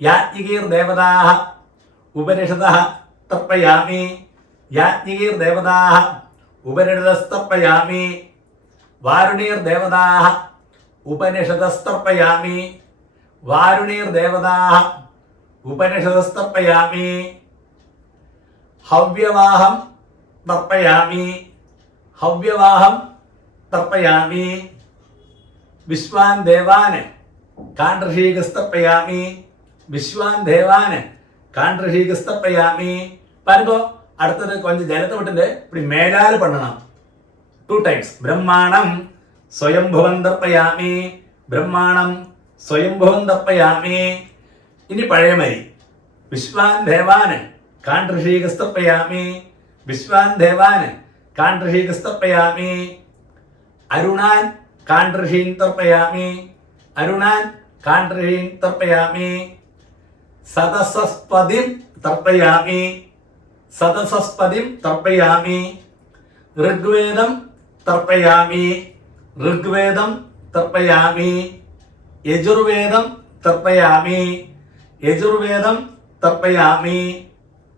याज्ञिकीर्देवताः उपनिषदः तर्पयामि याज्ञिकीर्देवताः उपनिषदस्तर्पयामि वारुणीर्देवताः उपनिषदस्तर्पयामि वारुणीर्देवताः उपनिषदस्तर्पयामि हव्यवाहं तर्पयामि हव्यवाहं तर्पयामि विश्वान् देवान् काण्डृषीकस्तर्पयामि विश्वान् देवान् काण्डृषीकस्तर्पयामि பாருங்க அடுத்தது கொஞ்சம் ஜலத்தை விட்டுட்டு இப்படி மேலால பண்ணணும் 2 டைம்ஸ் பிரம்மாணம் സ്വയംഭുവം തർപ്പയാമി ബ്രഹ്മാണം സ്വയംഭുവം തർപ്പയാമി ഇനി പഴയ മരി വിശ്വാൻ ദേവാൻ കാണ്ഡൃഷീകസ്തർപ്പയാമി വിശ്വാൻ ദേവാൻ കാണ്ഡൃഷീകസ്തർപ്പയാമി അരുണാൻ കാണ്ഡൃഷീൻ തർപ്പയാമി അരുണാൻ കാണ്ഡൃഷീൻ തർപ്പയാമി സദസസ്പതിം തർപ്പയാമി സദസസ്പതിം തർപ്പയാമി ഋഗ്വേദം തർപ്പയാമി ഋഗ്വേദം തർപ്പയാമി യജുർവേദം തർപ്പയാമി യജുർവേദം തർപ്പയാമി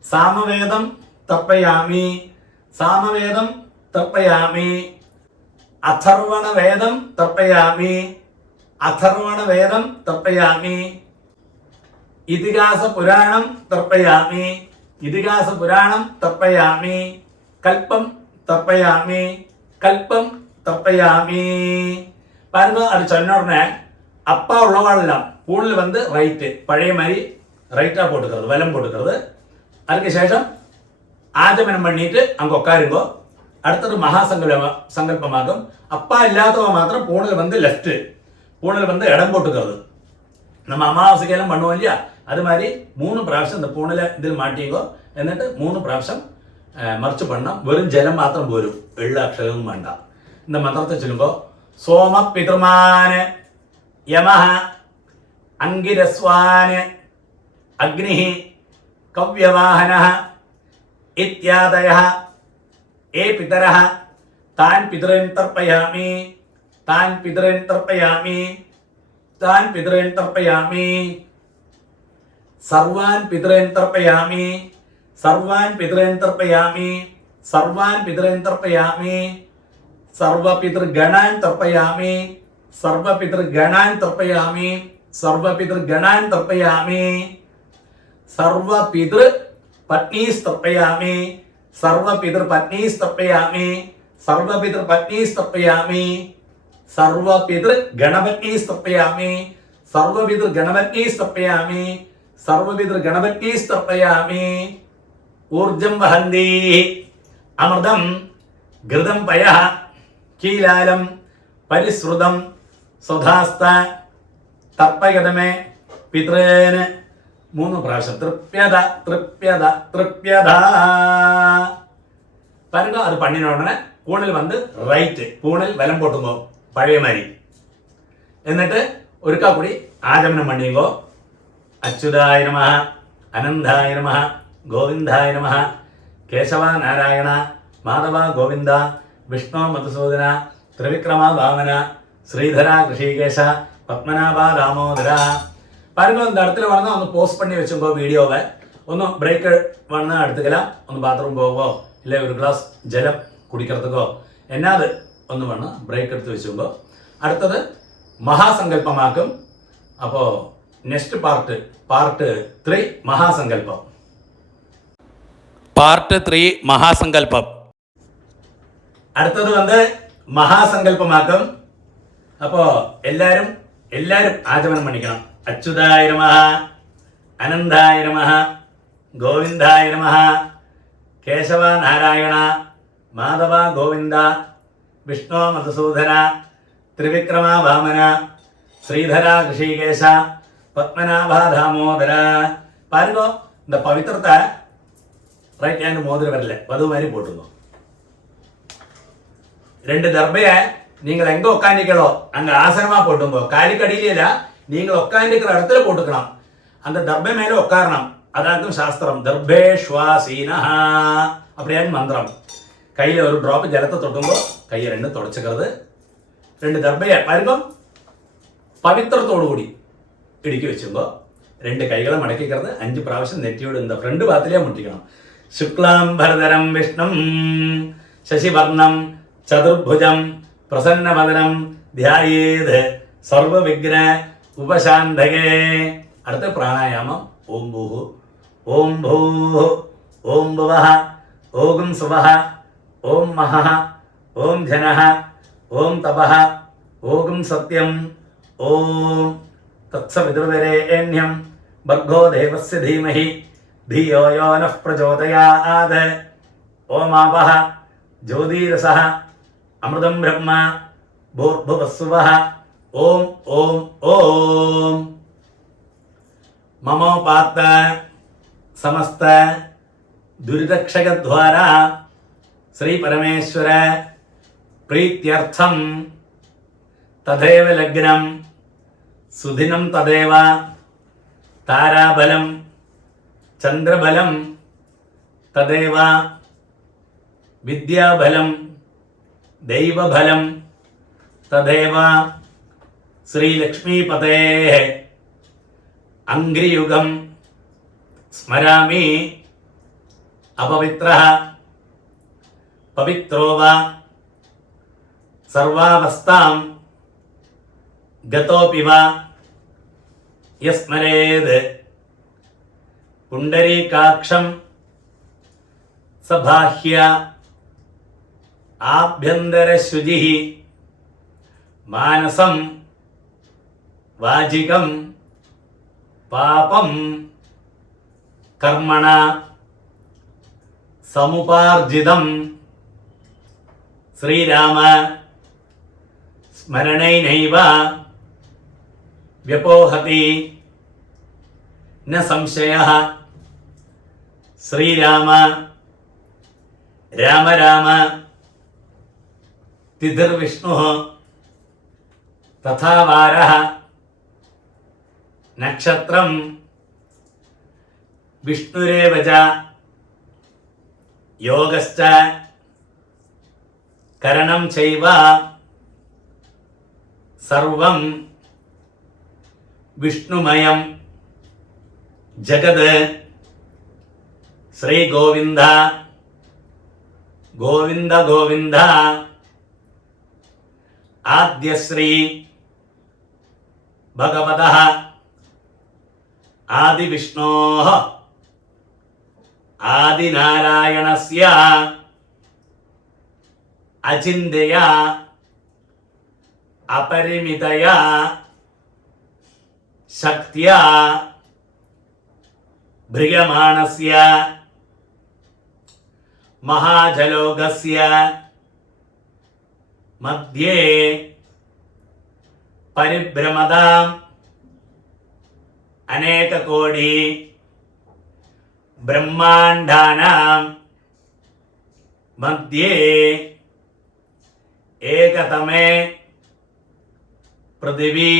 സാമവേദം തർപ്പയാമി സാമവേദം തർപ്പയാമി അഥർവണവേദം തർപ്പയാമി അഥർവണവേദം തർപ്പയാമി ഇതിഹാസ പുരാണം തർപ്പയാമി ഇതിഹാസ പുരാണം തർപ്പയാമി കൽപ്പം തർപ്പയാമി കൽപ്പം தர்ப்பயாமி பாருங்க. அது சொன்ன உடனே அப்பா உள்ளவாளெல்லாம் பூணில் வந்து ரைட்டு பழைய மாதிரி ரைட்டாக போட்டுக்கிறது வலம் போட்டுக்கிறது. அதுக்கு சேஷம் ஆஜமனம் பண்ணிட்டு அங்கே உட்காருங்கோ. அடுத்தது மகா சங்கல்பமாகும். அப்பா இல்லாதவங்க மாத்திரம் பூணில் வந்து லெஃப்ட் பூணில் வந்து இடம் போட்டுக்கிறது. நம்ம அமாவாசைக்கெல்லாம் பண்ணுவோம் இல்லையா, அது மாதிரி 3 പ്രാവശ്യം இந்த പൂണിൽ ഇതിൽ മാറ്റിക്കോ. എന്നിട്ട് 3 പ്രാവശ്യം മറിച്ച് பண்ணണം. വെറും ജലം മാത്രം പോരും, വെള്ള അക്ഷരമൊന്നും വേണ്ട. இந்த மந்திரத்தை சொல்லுங்க. சோம பிதர்மான் யமஹ அங்கிரஸ்வான் அக்னிஹ கவ்யவாஹனஹ இத்யாதயः ஏ பிதரः தான் பிதரன் தர்ப்பயாமி தான் பிதரன் தர்ப்பயாமி தான் பிதரன் தர்ப்பயாமி सर्वान् पितॄन् तर्पयामि सर्वान् पितॄन् तर्पयामि सर्वान् पितॄन् तर्पयामि सर्वपितृगणान् तर्पयामि सर्वपितृगणान् तर्पयामि सर्वपितृगणान् तर्पयामि सर्वपितृपत्नीस्तर्पयामि सर्वपितृपत्नीस्तर्पयामि सर्वपितृपत्नीस्तर्पयामि सर्वपितृगणपत्नीस्तर्पयामि सर्वपितृगणपत्नीस्तर्पयामि सर्वपितृगणपत्नीस्तर्पयामि ऊर्जं वहन्ति अमृतं घृतं पयः कीलालं परिश्रुतं स्वधास्त तर्पयदमे पितॄन् 3 പ്രാവശ്യം തൃപ്യത തൃപ്യത തൃപ്യത பாருங்க. அது பண்ணின உடனே பூணில் வந்து ரைட்டு பூணில் வலம் போட்டுங்கோ பழைய மாதிரி. എന്നിട്ട് ഒരിക്കൽ കൂടി ആചമനം പണിയുകോ. അച്യുതായ നമഃ അനന്തായ നമഃ ഗോവിന്ദായ നമഃ കേശവ നാരായണ മാധവ ഗോവിന്ദ വിഷ്ണു മധുസൂദന ത്രിവിക്രമ വാമന ശ്രീധര ഋഷികേശ പത്മനാഭ ദാമോദര. பாருங்க. இந்த இடத்துல வேணா ഒന്ന് പോസ്റ്റ് பண்ணி வச்சுக்கோ வீடியோவை. ഒന്ന് ബ്രേക്ക് വേണ എടുത്തുக்கலாம். ഒന്ന് ബാത്റൂം പോവോ இல்லை ഒരു ഗ്ലാസ് ജലം കുടിக்கிறதுக்கோ എന്നാത് ഒന്ന് വേണം ബ്രേക്ക് എടുത്ത് വെച്ചുക്കോ. അടുത്തത് മഹാസങ്കല്പമാക്കും. അപ്പോൾ നെക്സ്റ്റ് പാർട്ട് 3 മഹാസങ്കല്പം. പാർട്ട് 3 മഹാസങ്കല്പം. അടുത്തത് வந்து മഹാസങ്കല്പമാക്കും. അപ്പോൾ എല്ലാവരും ആചമനം പണിക്കണം. അച്യുതായ നമഃ അനന്തായ നമഃ ഗോവിന്ദായ നമഃ കേശവ നാരായണ മാധവ ഗോവിന്ദ വിഷ്ണു മധുസൂദന ത്രിവിക്രമ വാമന ശ്രീധര ഋഷികേശ பத்மநாப தாமோதர. பாருங்க. இந்த பவித்திரத்தை ரைட் ஹேண்ட் மோதிர வரல வது மாதிரி போட்டுங்க. 2 தர்பைய நீங்கள் எங்க உட்காந்துக்கலோ அங்க ஆசனமா போட்டுங்க. காலிக்கடியில நீங்கள் உட்காந்துக்கிற இடத்துல போட்டுக்கலாம். அந்த தர்பை மேல உட்காரணும். அதாக்கும் சாஸ்திரம். தர்பேஷ்வாசீனஹ அப்படியான மந்திரம். கையில் ஒரு ட்ராப் ஜலத்தை தொட்டுங்கோ, கையை ரெண்டு தொடச்சிக்கிறது. 2 தர்பையை பாருங்க പവിത്രത്തോടു കൂടി ഇടുക്കി വെച്ചുമ്പോ 2 കൈകളെ മടക്കിക്கிறது 5 പ്രാവശ്യം നെറ്റിയോട് இந்த ഫ്രണ്ട് ഭാഗത്തിലേ മുട്ടിക്കണം. ശുക്ലാം ഭരതരം വിഷ്ണം ശശിവർണം ചതുർഭുജം പ്രസന്നവദനം ധ്യായേത് സർവവിഘ്ന ഉപശാന്തകേ. അടുത്ത പ്രാണായാമം ഓം ഭൂഹു ഓം ഭൂഹു ഓം ഭുവഃ ഓം സുവഃ ഓം മഹഃ ഓം ജനഃ ഓം തപഃ ഓം സത്യം ഓം തത്സവിതുർവരേണ്യം ഭർഗോ ദേവസ്യ ധീമഹി ധിയോ യോ നഃ പ്രചോദയാത്. ഓമാവഃ ജ്യോതിരസഃ അമൃതം ബ്രഹ്മ ഭൂർഭുവസ്സുവഃ. ഓം ഓം ഓം. മമോപാത്ത സമസ്ത ദുരിതക്ഷയദ്വാര ശ്രീ പരമേശ്വര പ്രീത്യർത്ഥം തഥൈവ ലഗ്നം സുദിനം തദേവ താരാബലം ചന്ദ്രബലം തദേവ വിദ്യാബലം ദൈവബലം തദേവ ശ്രീലക്ഷ്മീപതേ അംഘ്രിയുഗം സ്മരാമി അപവിത്രഃ പവിത്രോ വാ സർവാവസ്ഥാം ഗതോപി വാ യസ്മരേത് പുണ്ടരീകാക്ഷം സബാഹ്യ ആഭ്യന്തരശുചിഃ മാനസം വാചികം പാപം കർമ്മണ സമുപാർജിതം ശ്രീരാമ സ്മരണൈനൈവ വ്യപോഹതി ന സംശയഃ. ശ്രീരാമ രാമ രാമ തിഥിർവിഷ്ണുഃ തഥാ വാരഃ നക്ഷത്രം വിഷ്ണുരേവ ച യോഗശ്ച കരണം ചൈവ സർവം വിഷ്ണുമയം ജഗത്. ശ്രീ ഗോവിന്ദ ഗോവിന്ദ ഗോവിന്ദ. ആദ്യശ്രീ ഭഗവതഃ ആദിവിഷ്ണോഃ ആദിനാരായണസ്യ അചിന്ത്യയ അപരിമിതയ ശക്ത്യാ ഭ്രിയമാണസ്യ മഹാജലോകസ്യ മധ്യേ പരിഭ്രമതാം അനേകകോടി ബ്രഹ്മാണ്ഡാനാം മധ്യേ ഏകതമേ പൃഥിവി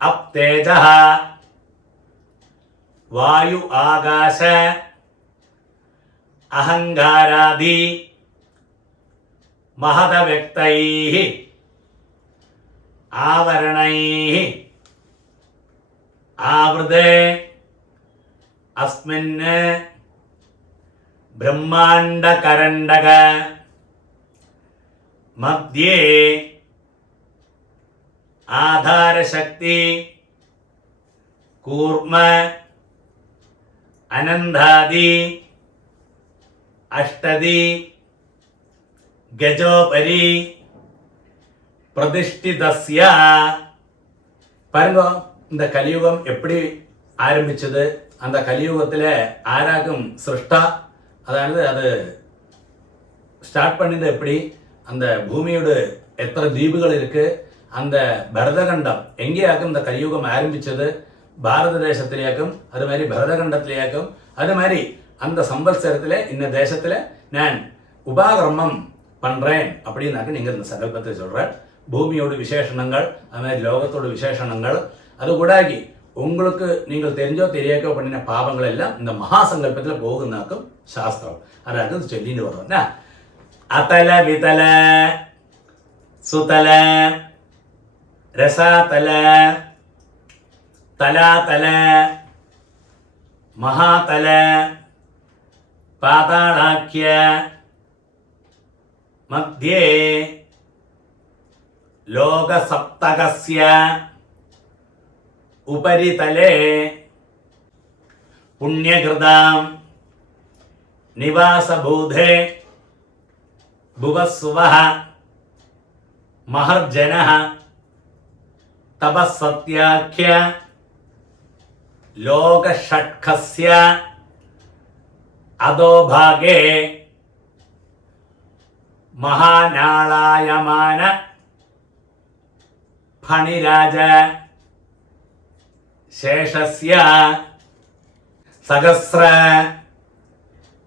അപ്തേജഃ വായു ആകാശ അഹങ്കാരാദി മഹതവ്യക്തൈഃ ആവരണൈഃ ആവൃതേ അസ്മിൻ ബ്രഹ്മാണ്ഡകരണ്ഡക മധ്യേ ആധാരശക്തി കൂർമ്മ അനന്താദി അഷ്ടദി ഗജോപരി പ്രതിഷ്ഠിതസ്യ. பாருங்க இந்த கலியுகம் எப்படி ஆரம்பிச்சது, அந்த கலியுகத்தில் ஆராகும் சிருஷ்டா, அதாவது அது ஸ்டார்ட் பண்ணது எப்படி, அந்த பூமியோட எத்தனை தீபுகள் இருக்கு, அந்த பரதகண்டம் எங்கேயாக்கும் இந்த கலியுகம் ஆரம்பிச்சது, பாரத தேசத்திலேயாக்கும் அது மாதிரி பரதகண்டத்திலேயாக்கும் அது மாதிரி அந்த சம்பத்சரத்தில் இந்த தேசத்தில் நான் உபாகர்மம் பண்ணுறேன் அப்படின்னாக்க நீங்கள் இந்த சங்கல்பத்தை சொல்கிற பூமியோட விசேஷணங்கள் அது மாதிரி லோகத்தோட விசேஷணங்கள் அது கூடாகி உங்களுக்கு நீங்கள் தெரிஞ்சோ தெரியாக்கோ பண்ணின பாவங்கள் எல்லாம் இந்த மகாசங்கல்பத்தில் போகுனாக்கும் சாஸ்திரம். அதாவது சொல்லிட்டு வரோம்னா அத்தல விதல சுதல ரசாதல தலாதல மகாதல பாதாளாக்கிய மத்தியே லோகசப்தகஸ்ய उपरितले पुण्यकृतां निवासबोधे भुवस्सुवः महर्जनः तपस्सत्याख्य लोकषट्कस्य अधोभागे महानालायमान फणिराज शेषस्य सहस्र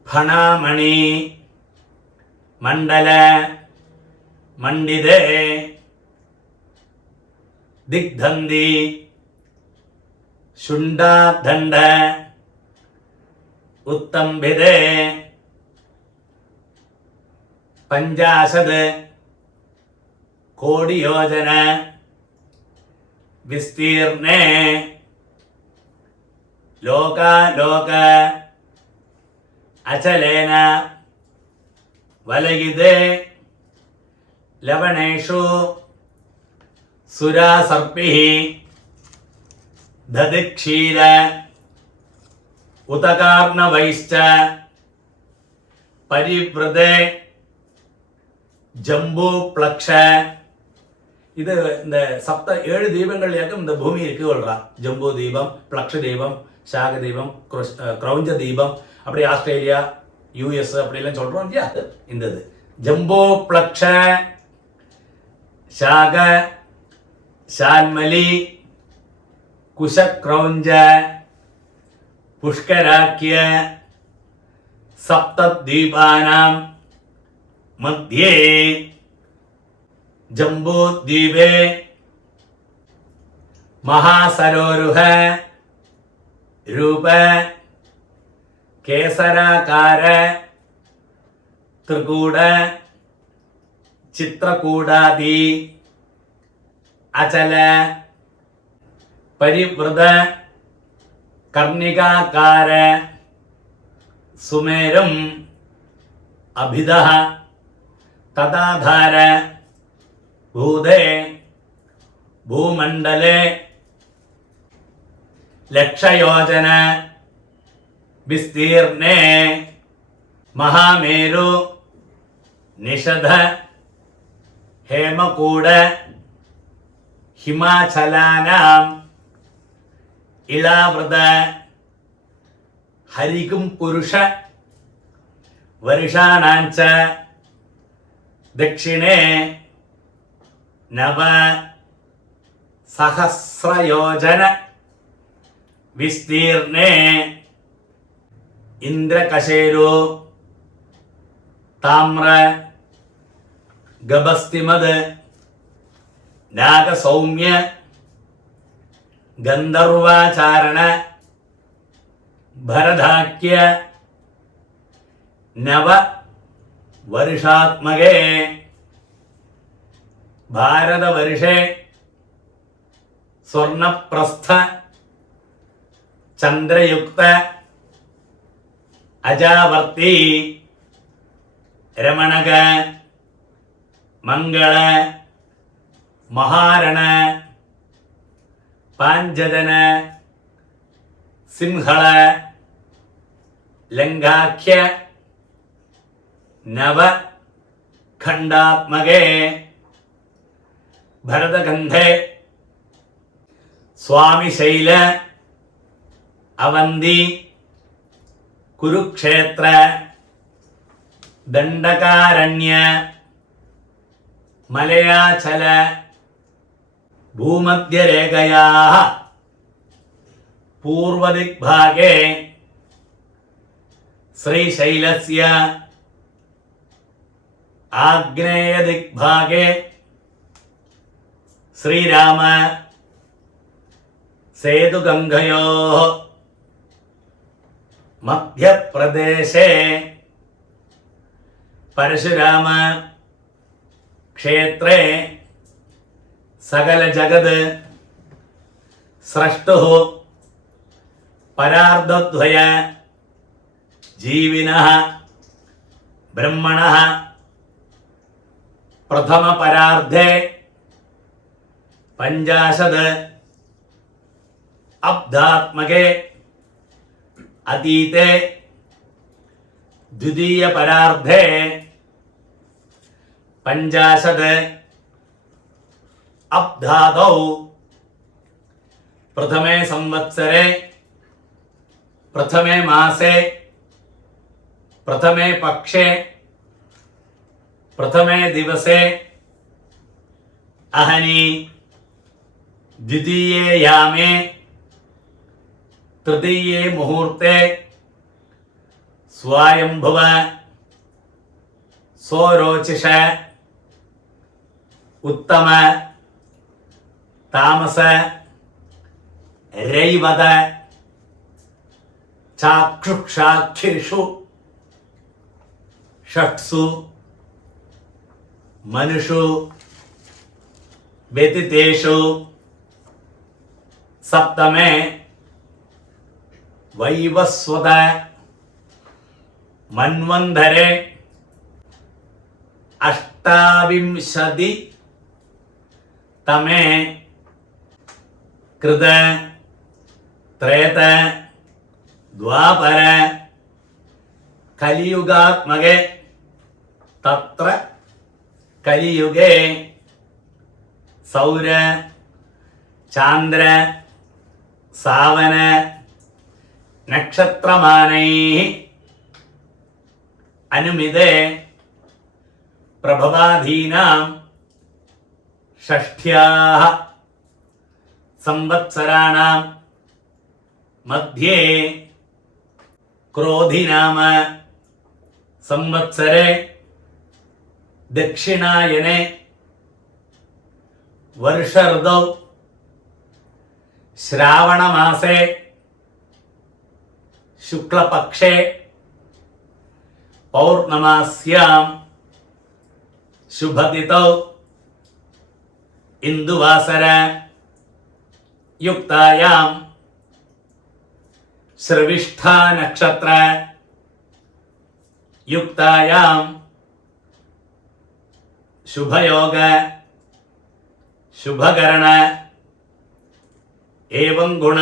फणामणि मंडल मंडिते दिग्धंदी शुंडादंड उत्तंबिते पंचाशद कोटि योजन विस्तीर्णे लोकालोक अचलेन वलयिते लवणेषु सुरासर्पिः दधिक्षीर उतकार्णवैश्च परिवृते जम्बूप्लक्ष இது இந்த சப்த 7 தீபங்கள்லயாக்கும் இந்த பூமி இருக்கு சொல்றா. ஜம்பு தீபம், பிளக்ஷ தீபம், சாக தீபம், கிரௌஞ்ச தீபம், அப்படி ஆஸ்திரேலியா, யூஎஸ் அப்படிலாம் சொல்றோம் இல்லையா. இந்த இது ஜம்போ பிளக்ஷ சாக ஷால்மலி குஷ கிரௌஞ்ச புஷ்கராக்கிய சப்த தீபானாம் மத்தியே जम्बूद्वीपे महासरोरुह रूप केसराकार त्रिकूट चित्रकूटादि अचल परिवृत कर्णिकाकार सुमेरुम् अभिदः तदाधार भूदे भूमंडले लक्षयोजन विस्तीर्णे महामेरु निषध हेमकूट हिमाचलानां इलावृत हरिकुं पुरुष वर्षाणांच दक्षिणे नव सहस्रयोजन विस्तीर्णे इंद्रकशेरु ताम्र गबस्तिमद नागसौम्य गंधर्वाचारण भरधाक्य नव वर्षात्मके भारत वर्षे स्वर्णप्रस्थ चंद्रयुक्त अजावर्ती रमणक मंगल महारण पांचजन सिंहल लंगाख्य नव खंडात्मके भरतगंधे स्वामी शैल अवंदी कुरुक्षेत्र दंडकारण्य मलयाचल भूमध्यरेखयाः पूर्वदिग्भागे श्रीशैलस्य आग्नेयदिग्भागे श्रीराम सेतुगङ्गयोः मध्यप्रदेशे परशुराम क्षेत्रे सकलजगत् स्रष्टुः परार्धद्वय जीविनः ब्रह्मणः प्रथमपरार्धे 50 अब्धात्मके अतीते द्वितीयपरार्धे 50 अब्धादौ प्रथमे संवत्सरे प्रथमे मासे प्रथमे पक्षे प्रथमे दिवसे अहनी द्वितीये यामे तृतीये मुहूर्ते स्वायंभुव सोरोचिष उत्तम तामस रैवत चाक्षुषाक्षिषु षट्सु मनुषु व्यतितेषु सप्तमे वैवस्वत मन्वन्धरे 28 तमे कृत त्रेत द्वापर कलियुगात्मके तत्र कलियुगे सौर चांद्र सावन नक्षत्रमानैः अनुमिदे प्रभवाधीनां षष्ठ्याः संवत्सराणां मध्ये क्रोधिनाम संवत्सरे दक्षिणायने वर्ष ऋतौ श्रावण मासे शुक्लपक्षे पौर्णमास्यां शुभतिथौ इंदुवासर युक्तायां श्रविष्ठा नक्षत्र युक्तायां शुभयोग शुभकरण एवं गुण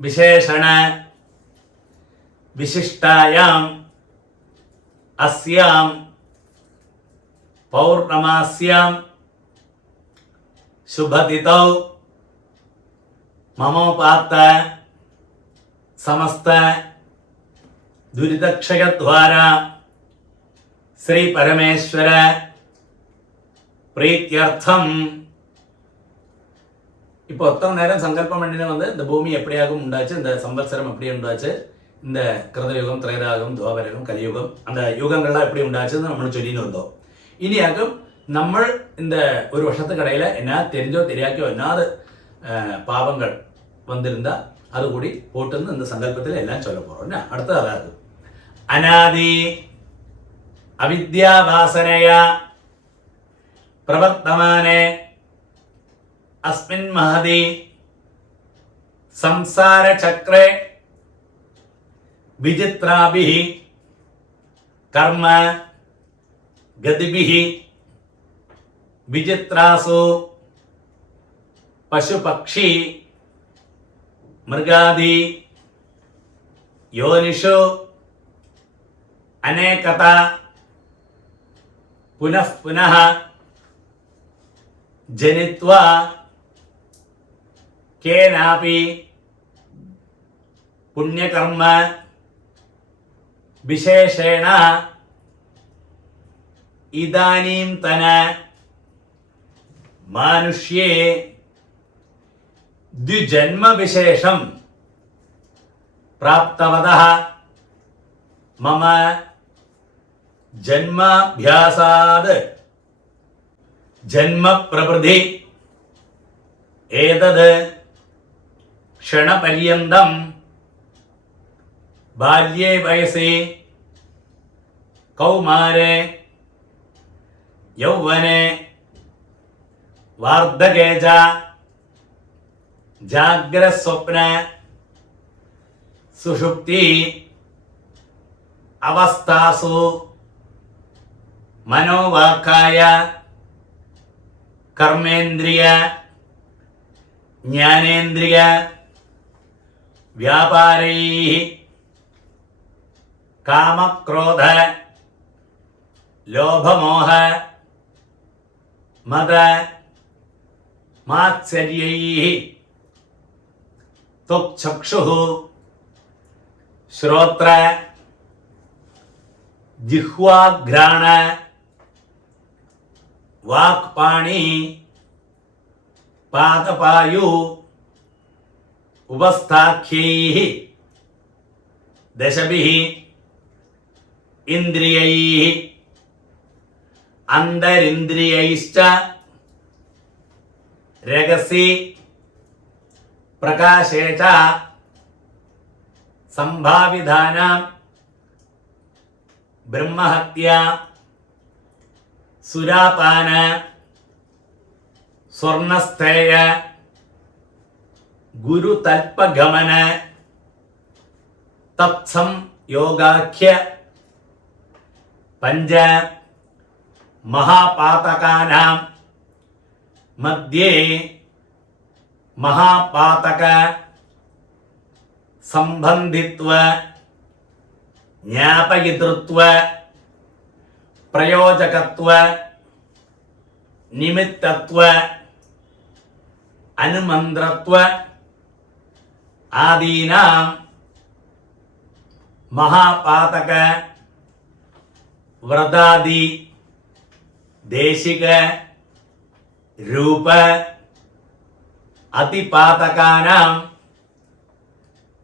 विशेषण विशिष्टायां अस्यां पौर्णमास्यां शुभतिथौ ममोपात्त समस्त दुरितक्षयद्वारा श्री परमेश्वर प्रीत्यर्थम இப்போ ஒத்தம் நேரம் சங்கல்பம் பண்ணின வந்து இந்த பூமி எப்படியாகவும் உண்டாச்சு, இந்த சம்பத்சரம் எப்படி உண்டாச்சு, இந்த கிருதயுகம் திரேதாயுகம் துவாபரயுகம் கலியுகம் அந்த யுகங்கள்லாம் எப்படி உண்டாச்சுன்னு நம்ம சொல்லின்னு வந்தோம். இனியாக்கும் നമ്മൾ இந்த ஒரு வருஷத்துக்கு இடையில என்ன தெரிஞ்சோ தெரியாக்கியோ என்னாவது பாவங்கள் வந்திருந்தா அது கூடி போட்டுன்னு இந்த சங்கல்பத்தில் எல்லாம் சொல்ல போறோம். அடுத்து அதாவது அநாதி அவித்யாவாசனையா प्रवर्तमाने अस्मिन् महदी संसार चक्रे विचित्राभिः कर्म गतिभिः विचित्रासु पशु पक्षी मृगादि योनिषु अनेकता पुनः पुनः जनित्वा केनापि पुण्यकर्म विशेषेण इदानीन्तन मानुष्ये द्विजन्म विशेषं प्राप्तवतः मम जन्माभ्यासाद जन्म प्रवृद्धि ഏതത് ക്ഷണപര്യന്തം ബാല്യേ വയസേ കൗമാരേ യൗവനെ വാർദ്ധകേ ച ജാഗ്രസ്വപ്ന സുഷുപ്തി അവസ്ഥാസു മനോവാക്കായ കർമ്മേന്ദ്രിയ ജ്ഞാനേന്ദ്രിയ വ്യാപാരൈഃ കാമക്രോധ ലോഭമോഹ മദ മാത്സര്യൈഃ ത്വക്ചക്ഷുഃ ശ്രോത്ര ജിഹ്വാഘ്രാണ വാക്പാണി പാദപായു ഉപസ്ഥാഖ്യൈഃ ദശഭിः ഇന്ദ്രിയൈഃ അന്തരിന്ദ്രിയൈശ്ച രഹസി പ്രകാശേ ച സംഭാവിധാനാം ബ്രഹ്മഹത്യ സുരാപാന സ്വർണസ്ഥേയ ഗുരുതൽപഗമന തത്സം യോഗാഖ്യ പഞ്ച മഹാപാതകാനാം മധ്യേ മഹാപാതക സംബന്ധിത്വ ജ്ഞാപയിതൃത്വ പ്രയോജകത്വ നിമിത്തത്വ അനുമന്ത്രത്വ ആദീനാം മഹാപാതക വ്രതാദി ദേശിക രൂപ അതിപാതകാനാം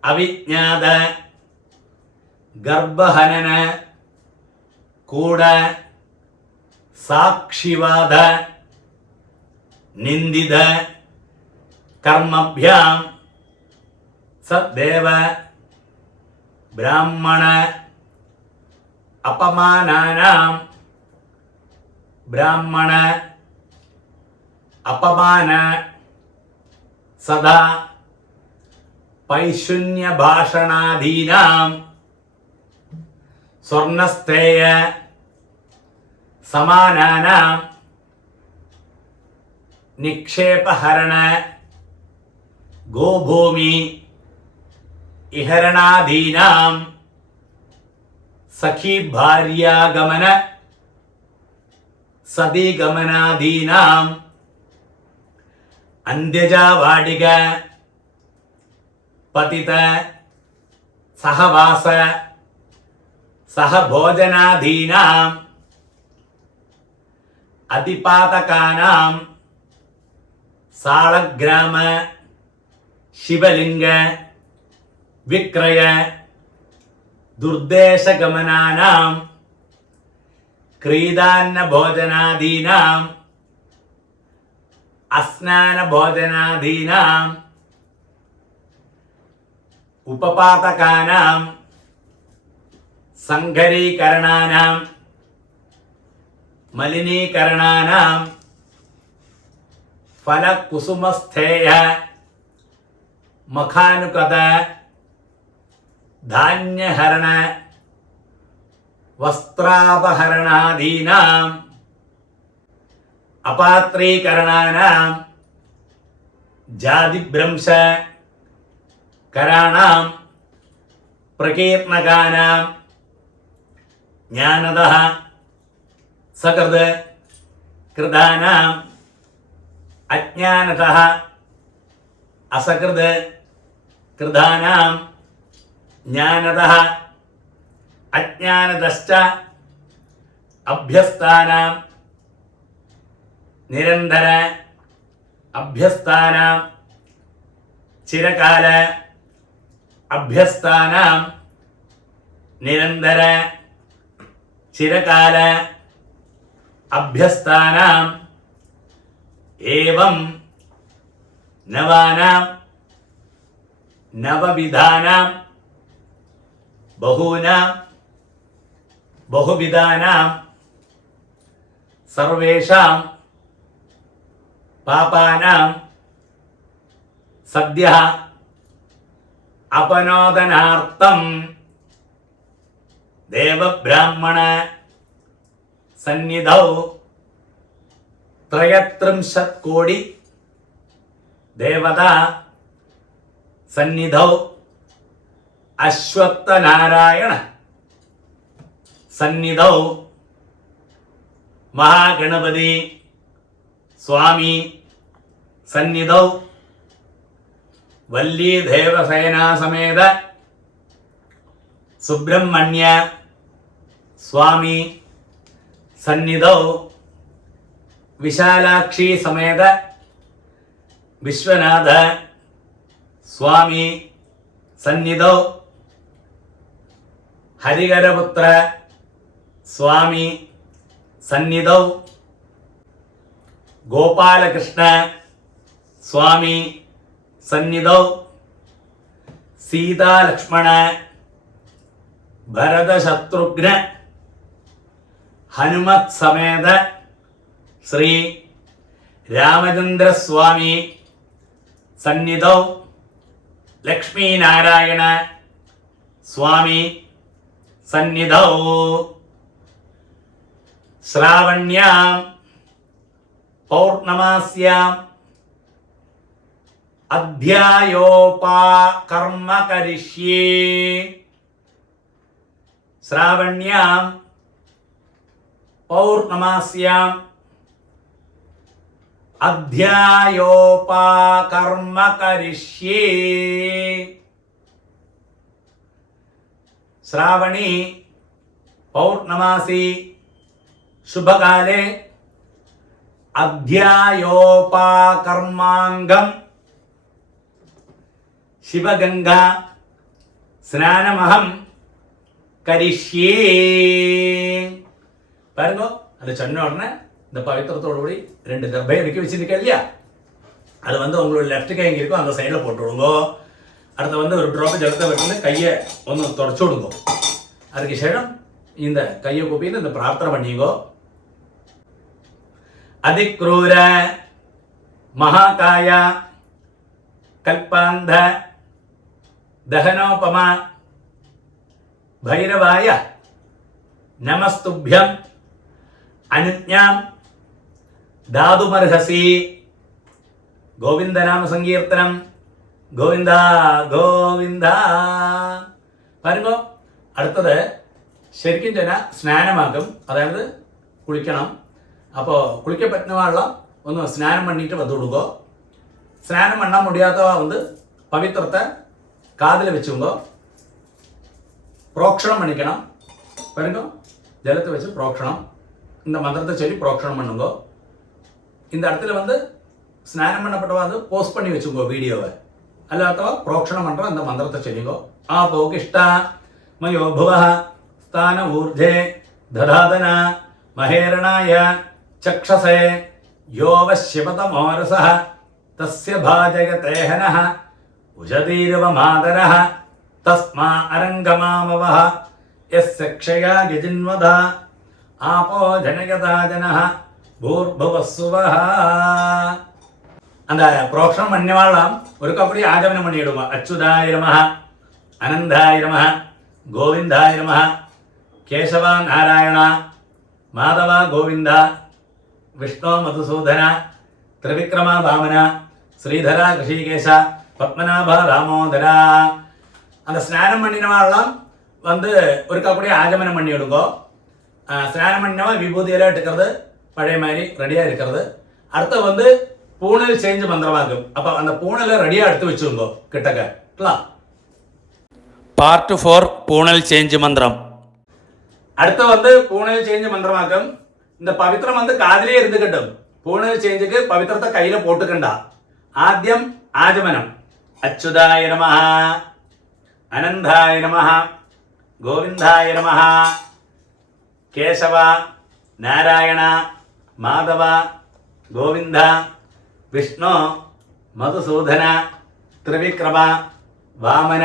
അവിജ്ഞാത ഗർഭഹനന കൂട സാക്ഷിവാദ നിന്ദിത കർമ്മഭ്യാം സദ്ദേവ ബ്രാഹ്മണ അപമാനാനാം ബ്രാഹ്മണ അപമാന സദാ പൈശൂന്യഭാഷണാദീനാം സ്വർണസ്ഥേയ സമാനാനാം നിക്ഷേപഹരണ ഗോഭൂമി ഇഹരണാദീനാം സഖീഭാര്യാഗമന സതീഗമനാദീനാം അന്ത്യജാവാടിക പതിത സഹവാസ സഹഭോജനാദീനാം അതിപാതകാനാം സാളഗ്രാമ ശിവലിംഗ വിക്രയ ദുർദേശഗമനാനാം ക്രീഡാന്നഭോജനാദീനാം അസ്നാനഭോജനാദീനാം ഉപപാതകാനാം സംഘരീകരണാനാം മലിനീകരണാനാം ഫലകുസുമസ്ഥേയ മഖാനുകത ധാന്യഹരണ വസ്ത്രാപഹരണാദീനാം അപാത്രീകരണാനാം ജാതിഭ്രംശ കരാണാം പ്രകീർണകാനാം ജ്ഞാനതഃ സകൃത് കൃതാനാം അജ്ഞാനതഃ അസകൃത് കൃതാനാം ജ്ഞാനതഃ അജ്ഞാനതശ്ച അഭ്യസ്താനാം നിരന്തര അഭ്യസ്താനാം ചിരകാല അഭ്യസ്താനാം നിരന്തര ചിരകാല അഭ്യസ്താനാം ഏവം നവാനാം നവവിധാനാം ബഹൂനാം ബഹുവിധാനാം സർവേഷാം പാപാനാം സദ്യ അപനോദനാർത്ഥം ദേവബ്രാഹ്മണ സന്നിധൗ 33 കോടി ദേവതാ സന്നിധൗ അശ്വത്ഥനാരായണ സന്നിധൗ മഹാഗണപതി സ്വാമി സന്നിധൗ വല്ലീ ദേവസേനാ സമേത സുബ്രഹ്മണ്യ സ്വാമി സന്നിധൗ വിശാലാക്ഷി സമേത വിശ്വനാഥ സ്വാമി സന്നിധൗ ഹരിഹരപുത്ര സ്വാമി സന്നിധൗ ഗോപാലകൃഷ്ണ സ്വാമി സന്നിധൗ സീതാലക്ഷ്മണ ഭരതശത്രുഘ്ന ഹനുമത് സമേത ശ്രീ രാമചന്ദ്രസ്വാമി സന്നിധൗ ലക്ഷ്മീനാരായണ സ്വാമി സന്നിധൗ ശ്രാവണ്യാം പൗർണമാസ്യാം അധ്യായോപകർമ്മ കരിഷ്യേ ശ്രാവണ്യാം പൗർണമാസ്യാം അധ്യായോപകർമ്മ കരിഷ്യേ ശ്രാവണി പൗർണമാസി ശുഭകാലേ അധ്യായോപകർമാംഗം ശിവഗംഗ സ്നാനമഹം കരിഷ്യേ பாருங்க அது சொன்ன உடனே இந்த பவித்திரத்தோடு கூடி 2 கர்ப்பை எடுக்க வச்சிருக்கேன் இல்லையா, அது வந்து உங்களோட லெஃப்ட் கை எங்கே இருக்கோ அந்த சைடில் போட்டு விடுங்க. அடுத்து வந்து ஒரு ட்ராப் ஜலத்தை விட்டு கையை ஒன்று தொடச்சு விடுங்க. அதுக்கு சேஷம் இந்த கையை கூப்பிட்டு இந்த பிரார்த்தனை பண்ணிங்கோ. அதிக்ரூர மகாகாய கல்பாந்த தகனோபம ഭൈരവായ നമസ്തുഭ്യം അനുജ്ഞാം ധാതുമർഹസി. ഗോവിന്ദനാമ സങ്കീർത്തനം ഗോവിന്ദ ഗോവിന്ദ. പാരുങ്കോ അടുത്തത് ശരിക്കും ചെന്ന സ്നാനമാക്കും, അതായത് കുളിക്കണം. അപ്പോൾ കുളിക്ക പറ്റുന്ന വെള്ളം ഒന്ന് സ്നാനം പണിയിട്ട് വന്നു കൊടുക്കോ. സ്നാനം പണ്ണാൻ മുടിയാത്തവ வந்து പവിത്രത്തെ காதில் வச்சுங்கோ. புரோக்ஷணம் பண்ணிக்கணும். பாருங்க ஜலத்தை வச்சு புரோக்ஷணம், இந்த மந்திரத்தை சொல்லி புரோக்ஷணம் பண்ணுங்கோ. இந்த இடத்துல வந்து ஸ்நானம் பண்ணப்பட்டவா வந்து போஸ்ட் பண்ணி வச்சுங்கோ வீடியோவை. அல்லாதவா புரோக்ஷணம் பண்ற இந்த மந்திரத்தை சொல்லிங்கோ. ஆபோகிஷ்ட மயோபுவ ஸ்தான ஊர்ஜே ததாதன மகேரணாய சக்ஷசே யோவசியபதமோரசः தஸ்ய பாஜயதேஹனः உஜதீரவ மாதரः தஸ்மா அரங்கமாமவः யஸ்ய க்ஷயா யஜின்வத ஆபோ ஜனயதா ஜனः பூர்புவஸ்ஸுவः. அந்த புரோக்ஷணம் பண்ணிவாளாம் ஒரு கப்படி ஆகமனம் பண்ணிடுமா. அச்சுதாய நமः, அனந்தாய நமः, கோவிந்தாய நமः, கேசவா நாராயண, மாதவ கோவிந்த, விஷ்ணு மதுசூதன, திரிவிக்ரம வாமன, ஸ்ரீதர ரிஷிகேஷ, பத்மநாப ராமோதரா. அந்த ஸ்நானம் பண்ணினவாள்லாம் வந்து ஒரு கப்படி ஆகமனம் பண்ணி விடுங்கோ. ஸ்நானம் பண்ணினவா விபூதியெல்லாம் எடுக்கிறது பழைய மாதிரி ரெடியாக இருக்கிறது. அடுத்து வந்து பூனல் சேஞ்ச் மந்திரமாகும். அப்போ அந்த பூனலை ரெடியாக எடுத்து வச்சுருங்கோ கிட்டக்க. பார்ட் 4 பூனல் சேஞ்ச் மந்திரம். அடுத்து வந்து பூனல் சேஞ்ச் மந்திரமாக்கும். இந்த பவித்திரம் வந்து காதிலே இருந்துக்கிட்டும். பூனல் சேஞ்சுக்கு பவித்திரத்தை கையில் போட்டுக்கண்டா. ആദ്യം ആചമനം. അച്യുതായ നമഃ, അനന്തായ നമഃ, ഗോവിന്ദായ നമഃ, കേശവ നാരായണ, മാധവ ഗോവിന്ദ, വിഷ്ണു മധുസൂദന, ത്രിവിക്രമ, വാമന,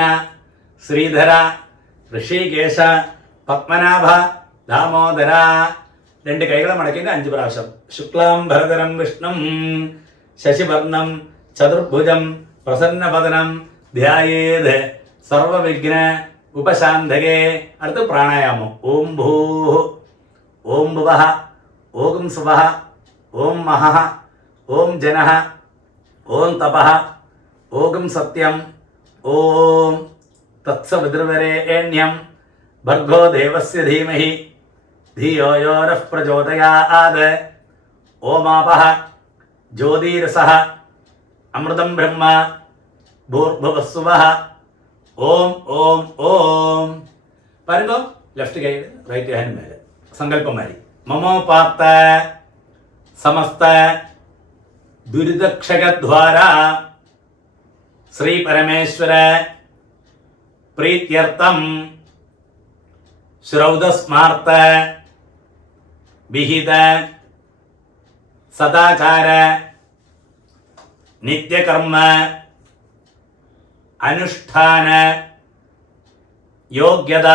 ശ്രീധര, ഋഷികേശ, പത്മനാഭ, ദാമോദര. 2 കൈകളെ മടക്കിയിട്ട് 5 പ്രാവശ്യം. ശുക്ലാം ഭരതരം വിഷ്ണും ശശിവർണം ചതുർഭുജം പ്രസന്നവദനം ധ്യായേത് സർവവിഘ്ന ഉപശാന്തകേ. അടുത്ത് പ്രാണായാമം. ഓം ഭൂ, ഓം ഭുവഃ, ഓം സ്വഃ, ഓം മഹഃ, ഓം ജനഃ, ഓം തപഃ, ഓം സത്യം, ഓം തത്സവിതുർവരേണ്യം ഭർഗോ ദേവസ്യ ധീമഹി ധിയോ യോ നഃ പ്രചോദയാത്. ഓമാപഃ ജ്യോതിരസഃ അമൃതം ബ്രഹ്മ ഭൂർഭുവസ്സുവഃ. ഓം ഓം ഓം. പറയുമ്പോ ലെഫ്റ്റ് കൈ റൈറ്റ് ഹാൻഡ് മേലെ സങ്കല്പം മാറി. മമോപാത്ത സമസ്ത ദുരിതക്ഷയദ്വാര ശ്രീ പരമേശ്വര പ്രീത്യർത്ഥം ശ്രൗതസ്മാർത്ത വിഹിത സദാചാര നിത്യകർമ്മ അനുഷ്ഠാന യോഗ്യത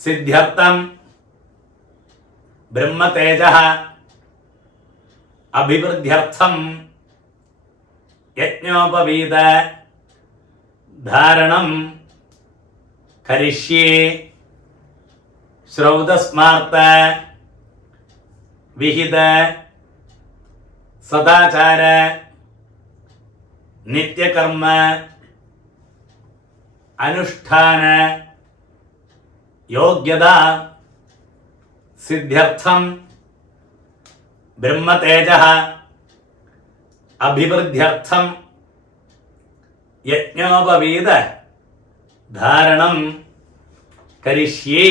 സിദ്ധ്യർത്ഥം ബ്രഹ്മതേജഃ അഭിവൃദ്ധ്യർത്ഥം യജ്ഞോപവീത ധാരണം കരിഷ്യേ. ശ്രൗതസ്മാർത്ത വിഹിത സദാചാര നിത്യകർമ്മ അനുഷ്ഠാന യോഗ്യത സിദ്ധ്യർത്ഥം ബ്രഹ്മതേജഃ അഭിവൃദ്ധ്യർത്ഥം യജ്ഞോപവീത ധാരണം കരിഷ്യേ.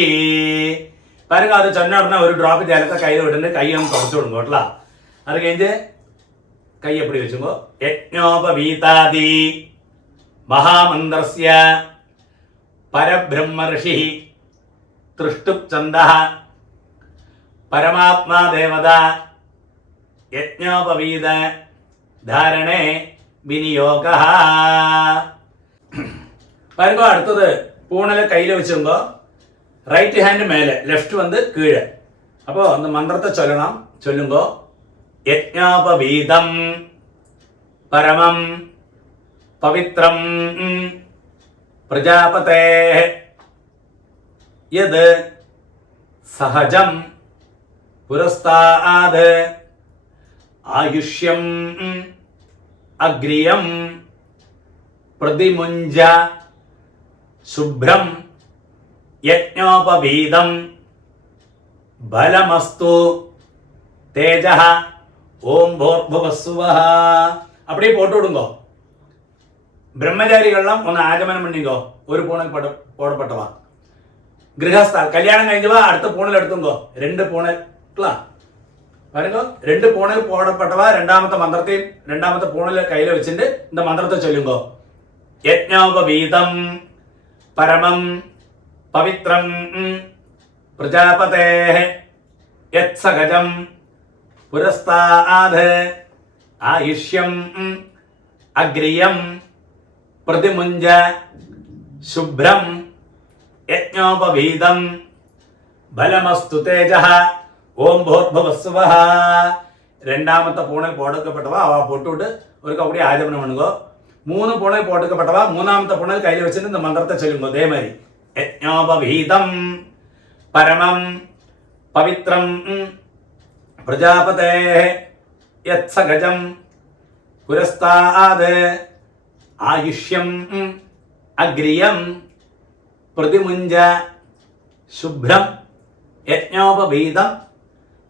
പാരുங்க. അത് ചൊന്ന ഉടനെ ഒരു ഡ്രോപ്പ് ജലത്തെ കയ്യിൽ വിട്ടിട്ട് കൈ ഒന്ന് തുറച്ചു കൊടുക്കും കേട്ടോ. അത് കഴിഞ്ഞ് കൈ എപ്പടി വെച്ചുമ്പോ യജ്ഞോപവീതാദി മഹാമന്ത്രസ്യ പരബ്രഹ്മ ഋഷി തൃഷ്ടുപ് ഛന്ദഃ പരമാത്മാ ദേവത യജ്ഞോപവീത ധാരണേ വിനിയോഗഃ. വരുമ്പോ അടുത്തത് പൂണല് കയ്യിൽ വെച്ചുമ്പോ റൈറ്റ് ഹാൻഡ് മേലെ, ലെഫ്റ്റ് വന്ന് കീഴ്. അപ്പോ ഒന്ന് മന്ത്രത്തെ ചൊല്ലണം. ചൊല്ലുമ്പോ യജ്ഞോപവീതം പരമം പവിത്രം പ്രജാപതേഃ യത് സഹജം പുരസ്താദ് ആയുഷ്യം അഗ്രിയം പ്രതിമുഞ്ച ശുഭ്രം യജ്ഞോപവീതം ബലമസ്തു തേജഃ ഓം ഭൂർഭുവസ്സുവഃ. அப்படியே போட்டு விடுங்க. பிரம்மச்சாரிகள்லாம் ஒன்று ஆகமனம் பண்ணிங்கோ. ஒரு பூனல் போடப்பட்டவா. கிரகஸ்தா கல்யாணம் കഴിഞ്ഞவா அடுத்த பூனல் எடுத்துங்கோ. 2 பூனல் பாருங்க. 2 பூனல் போடப்பட்டவா രണ്ടാമത്തെ മന്ത്രത്തെയും രണ്ടാമത്തെ പൂണല് കയ്യിൽ വെച്ചിട്ട് இந்த മന്ത്രത്തെ ചൊല്ലുங்கോ. യജ്ഞോപവീതം പരമം പവിത്രം പ്രജാപതേഃ യത്സഹജം പുരസ്താദ് ആയുഷ്യം അഗ്രിയം പ്രതിമുഞ്ച ശുഭ്രം യജ്ഞോപവീതം ബലമസ്തു തേജഃ ഓം ഭൂർഭുവസ്സുവഃ. രണ്ടാമത്തെ പൂണൽ പോടക്കപ്പെട്ടവ അവ പൊട്ടുവിട്ട് ഒരു കൗടി ആചമനം பண்ணுங்கோ. 3 പൂണൽ പോടക്കപ്പെട്ടവ മൂന്നാമത്തെ പൂണൽ കയ്യിൽ വെച്ചിട്ട് இந்த മന്ത്രത്തെ ചൊല്ലുங்கோ. അതേമാതിരി യജ്ഞോപവീതം പരമം പവിത്രം പ്രജാപതേഃ യത്സഹജം പുരസ്താദ് ആയുഷ്യം അഗ്രിയം പ്രതിമുഞ്ച ശുഭ്രം യജ്ഞോപവീതം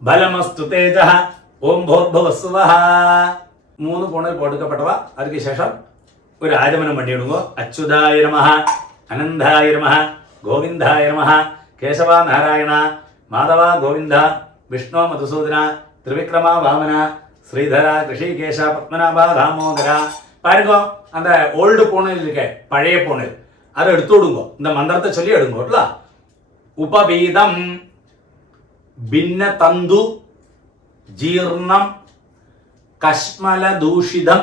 ബലമസ്തു തേജഃ ഓം ഭൂർഭുവസ്സുവഃ. 3 പൂണൽ പോടുക്കപ്പെട്ടവ. അതിന് ശേഷം ഒരു ആചമനം പണിയിടുമ്പോ അച്യുതായ നമഃ അനന്തായ നമഃ ഗോവിന്ദായ നമഃ കേശവ നാരായണ മാധവ ഗോവിന്ദ വിഷ്ണു മധുസൂദന ത്രിവിക്രമ വാമന ശ്രീധര ഋഷികേശ പത്മനാഭ ദാമോദര. பாருங்க. அந்த ஓல்டு பூனல் இருக்கே, பழைய பூனல், அதை எடுத்து விடுங்க. இந்த மந்திரத்தை சொல்லி எடுங்க. உபவீதம் ഭിന്ന തന്തു ജീർണം കശ്മല ദൂഷിതം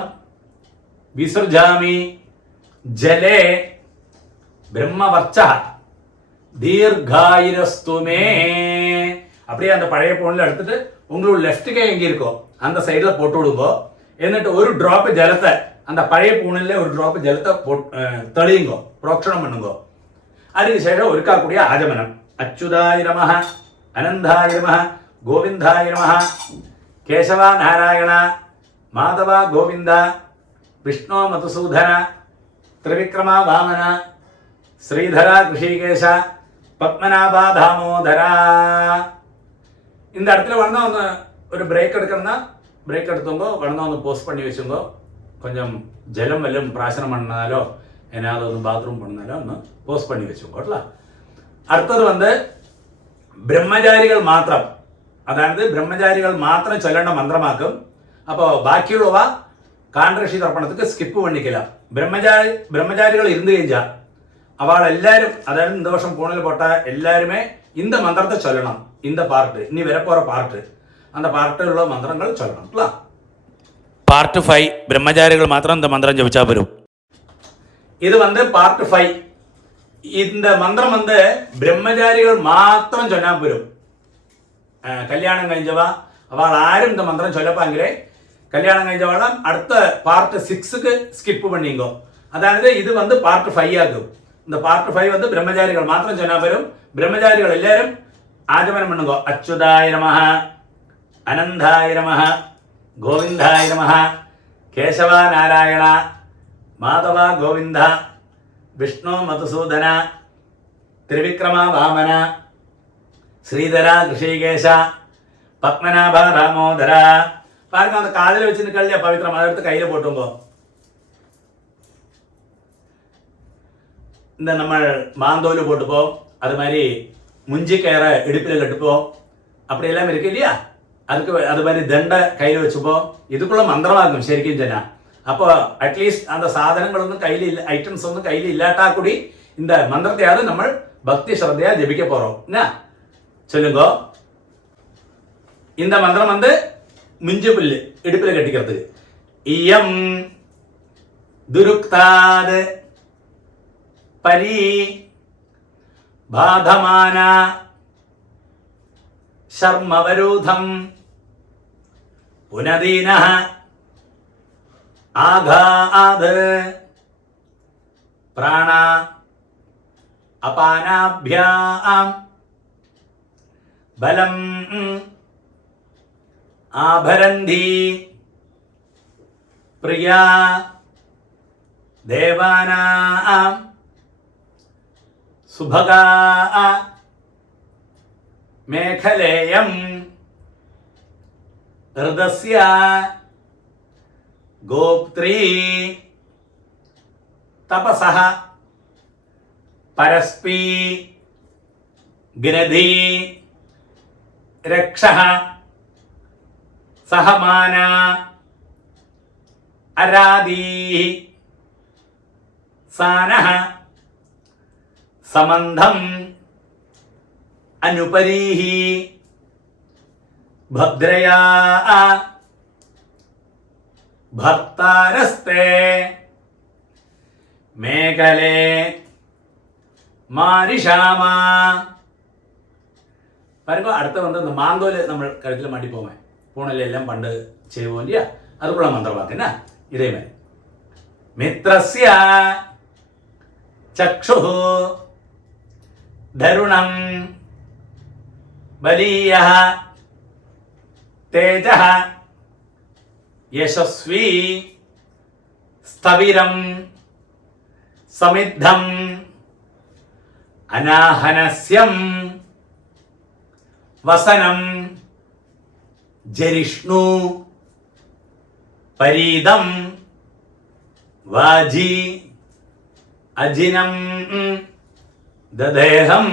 വിസൃജാമി ജലേ பிரம்மவர்ச்ச தீர்காயிரஸ்துமே. அப்படியே அந்த பழைய போனில் எடுத்துட்டு உங்களோட லெஃப்ட் கை எங்கே இருக்கோ அந்த சைடில் போட்டு விடுங்கோ. എന്നിട്ട് ഒരു ഡ്രോപ്പ് ജലത്തെ அந்த പഴയ പൂണിലെ ഒരു ഡ്രോപ്പ് ജലത്തെ തെളിയുങ്കോ, പ്രോക്ഷണം പണ്ണുങ്കോ. അതിനുശേഷം ഒരുക്കാ കൂടിയ ആചമനം. അച്യുതായ നമഃ, അനന്തായ നമഃ, ഗോവിന്ദായ നമഃ, കേശവ നാരായണ, മാധവ ഗോവിന്ദ, വിഷ്ണു മധുസൂദന, ത്രിവിക്രമ വാമന, ശ്രീധര ഋഷികേശ, പത്മനാഭ ദാമോദര. இந்த இடத்துல வேணா ஒன்று ஒரு பிரேக் எடுக்கணும்னா பிரேக் எடுத்தவங்க வேணா ஒன்று போஸ்ட் பண்ணி வச்சுங்கோ. கொஞ்சம் ஜலம் വല്ലതും പ്രാശനം பண்ணாலோ ஏதாவது ஒரு பாத்ரூம் பண்ணாலோ ഒന്ന് പോസ്റ്റ് பண்ணி വെച്ചോട്ടോ. അടുത്തത് வந்து ബ്രഹ്മചാരികൾ മാത്രം, അതായത് ബ്രഹ്മചാരികൾ മാത്രം ചൊല്ലേണ്ട മന്ത്രമാക്കും. അപ്പോൾ ബാക്കിയുള്ളവ കാണ്ഡഋഷി തർപ്പണத்துக்கு സ്കിപ്പ് பண்ணிக்கலாம். ബ്രഹ്മചാരികൾ இருந்து കഴിഞ്ഞാൽ அவள் எல்லாரும், அதாவது இந்த வருஷம் போனில் போட்ட எல்லாருமே இந்த மந்திரத்தை சொல்லணும். இந்த பார்ட்டு இனி வரப்போற பார்ட்டு, அந்த பார்ட்டில் உள்ள மந்திரங்கள் சொல்லணும். പാർട്ട് 5 ബ്രഹ്മചാരികൾ മാത്രം இந்த மந்திரம் ஜபிச்சா வரும். இது வந்து பார்ட் 5. இந்த மந்திரம் வந்து ബ്രഹ്മചാരികൾ മാത്രം ചൊല്ലാൻ വരും. കല്യാണം കഴിഞ്ഞവ അവൾ ആരും இந்த மந்திரம் ചൊല്ലപ്പാങ്കിലേ കല്യാണം കഴിഞ്ഞവള അടുത്ത പാർട്ട് 6க்கு ஸ்கிப் பண்ணிங்கோ. அதாவது இது வந்து பார்ட் 5 ஆகும். இந்த பார்ட் 5 வந்து ബ്രഹ്മചാരികൾ മാത്രം ചൊല്ലാൻ വരും. ബ്രഹ്മചാരികൾ എല്ലാവരും ആചമനം பண்ணுங்கோ. അച്യുതായ നമഃ, അനന്തായ നമഃ, ഗോവിന്ദായ നമഃ, കേശവ നാരായണ, മാധവ ഗോവിന്ദ, വിഷ്ണു മധുസൂദന, ത്രിവിക്രമ വാമന, ശ്രീധര ഋഷികേശ, പത്മനാഭ ദാമോദര. பாருங்க, அந்த காதில் வச்சு நிக்கலையா பவித்ரம், அதை எடுத்து கையில் போட்டுங்கோ. இந்த நம்ம மாந்தோல் போட்டுப்போம், அது மாதிரி முஞ்சி கயிறை இடுப்பில் கட்டுப்போம், அப்படியெல்லாம் இருக்கு இல்லையா. அதுக்கு அது மாதிரி தண்டை கையில் வச்சுப்போம். இதுக்குள்ள മന്ത്രമാകും ശരിക്കും ചെന്നാ. അപ്പോൾ അറ്റ്ലീസ്റ്റ് அந்த സാധനങ്ങളൊന്നും കയ്യിൽ ഇല്ല, ഐറ്റംസ് ഒന്നും കയ്യിൽ ഇല്ലാട്ടാ കൂടി இந்த മന്ത്രത്തെയാவது നമ്മൾ ഭക്തി ശ്രദ്ധയാ ജപിக்க போறோம். என்ன சொல்லுங்க. இந்த மந்திரம் வந்து மிஞ்சு புல்லு இடுப்பில் கட்டிக்கிறதுக்கு. இயம் துருக்தாத் பரி பாதமான ശർമ്മവരൂധം പുനദീനഃ ആഘാത് പ്രാണ അപാനാഭ്യാം ബലം ആഭരന്തി പ്രിയാ ദേവാനാം സുഭഗാ മേഖലേയം ഹൃദസ്യ ഗോപ്ത്രീ തപസഃ പരസ്പീ ഗ്രധീ രക്ഷഃ സഹമാന അരാദീ സാനഃ സമന്ധം അനുപരീഹി ഭദ്രയാ ഭർത്താരസ്തേ മേഖലേ മാരിഷാമ. பாருங்க, அடுத்து வந்து இந்த மாந்தோல் நம்ம கழுத்தில் மாட்டி போவேன், பூனையில எல்லாம் பண்டு செய்வோம் இல்லையா, அதுக்குள்ள மந்திரவாக்கு என்ன இதே மாதிரி. மித்ரஸ்ய சக்ஷுः தருணம் बलीयः तेजः यशस्वी स्थविरं समिद्धं अनाहनस्यं वसनं जरिष्णु परीदं वाजी अजिनं ददेहं.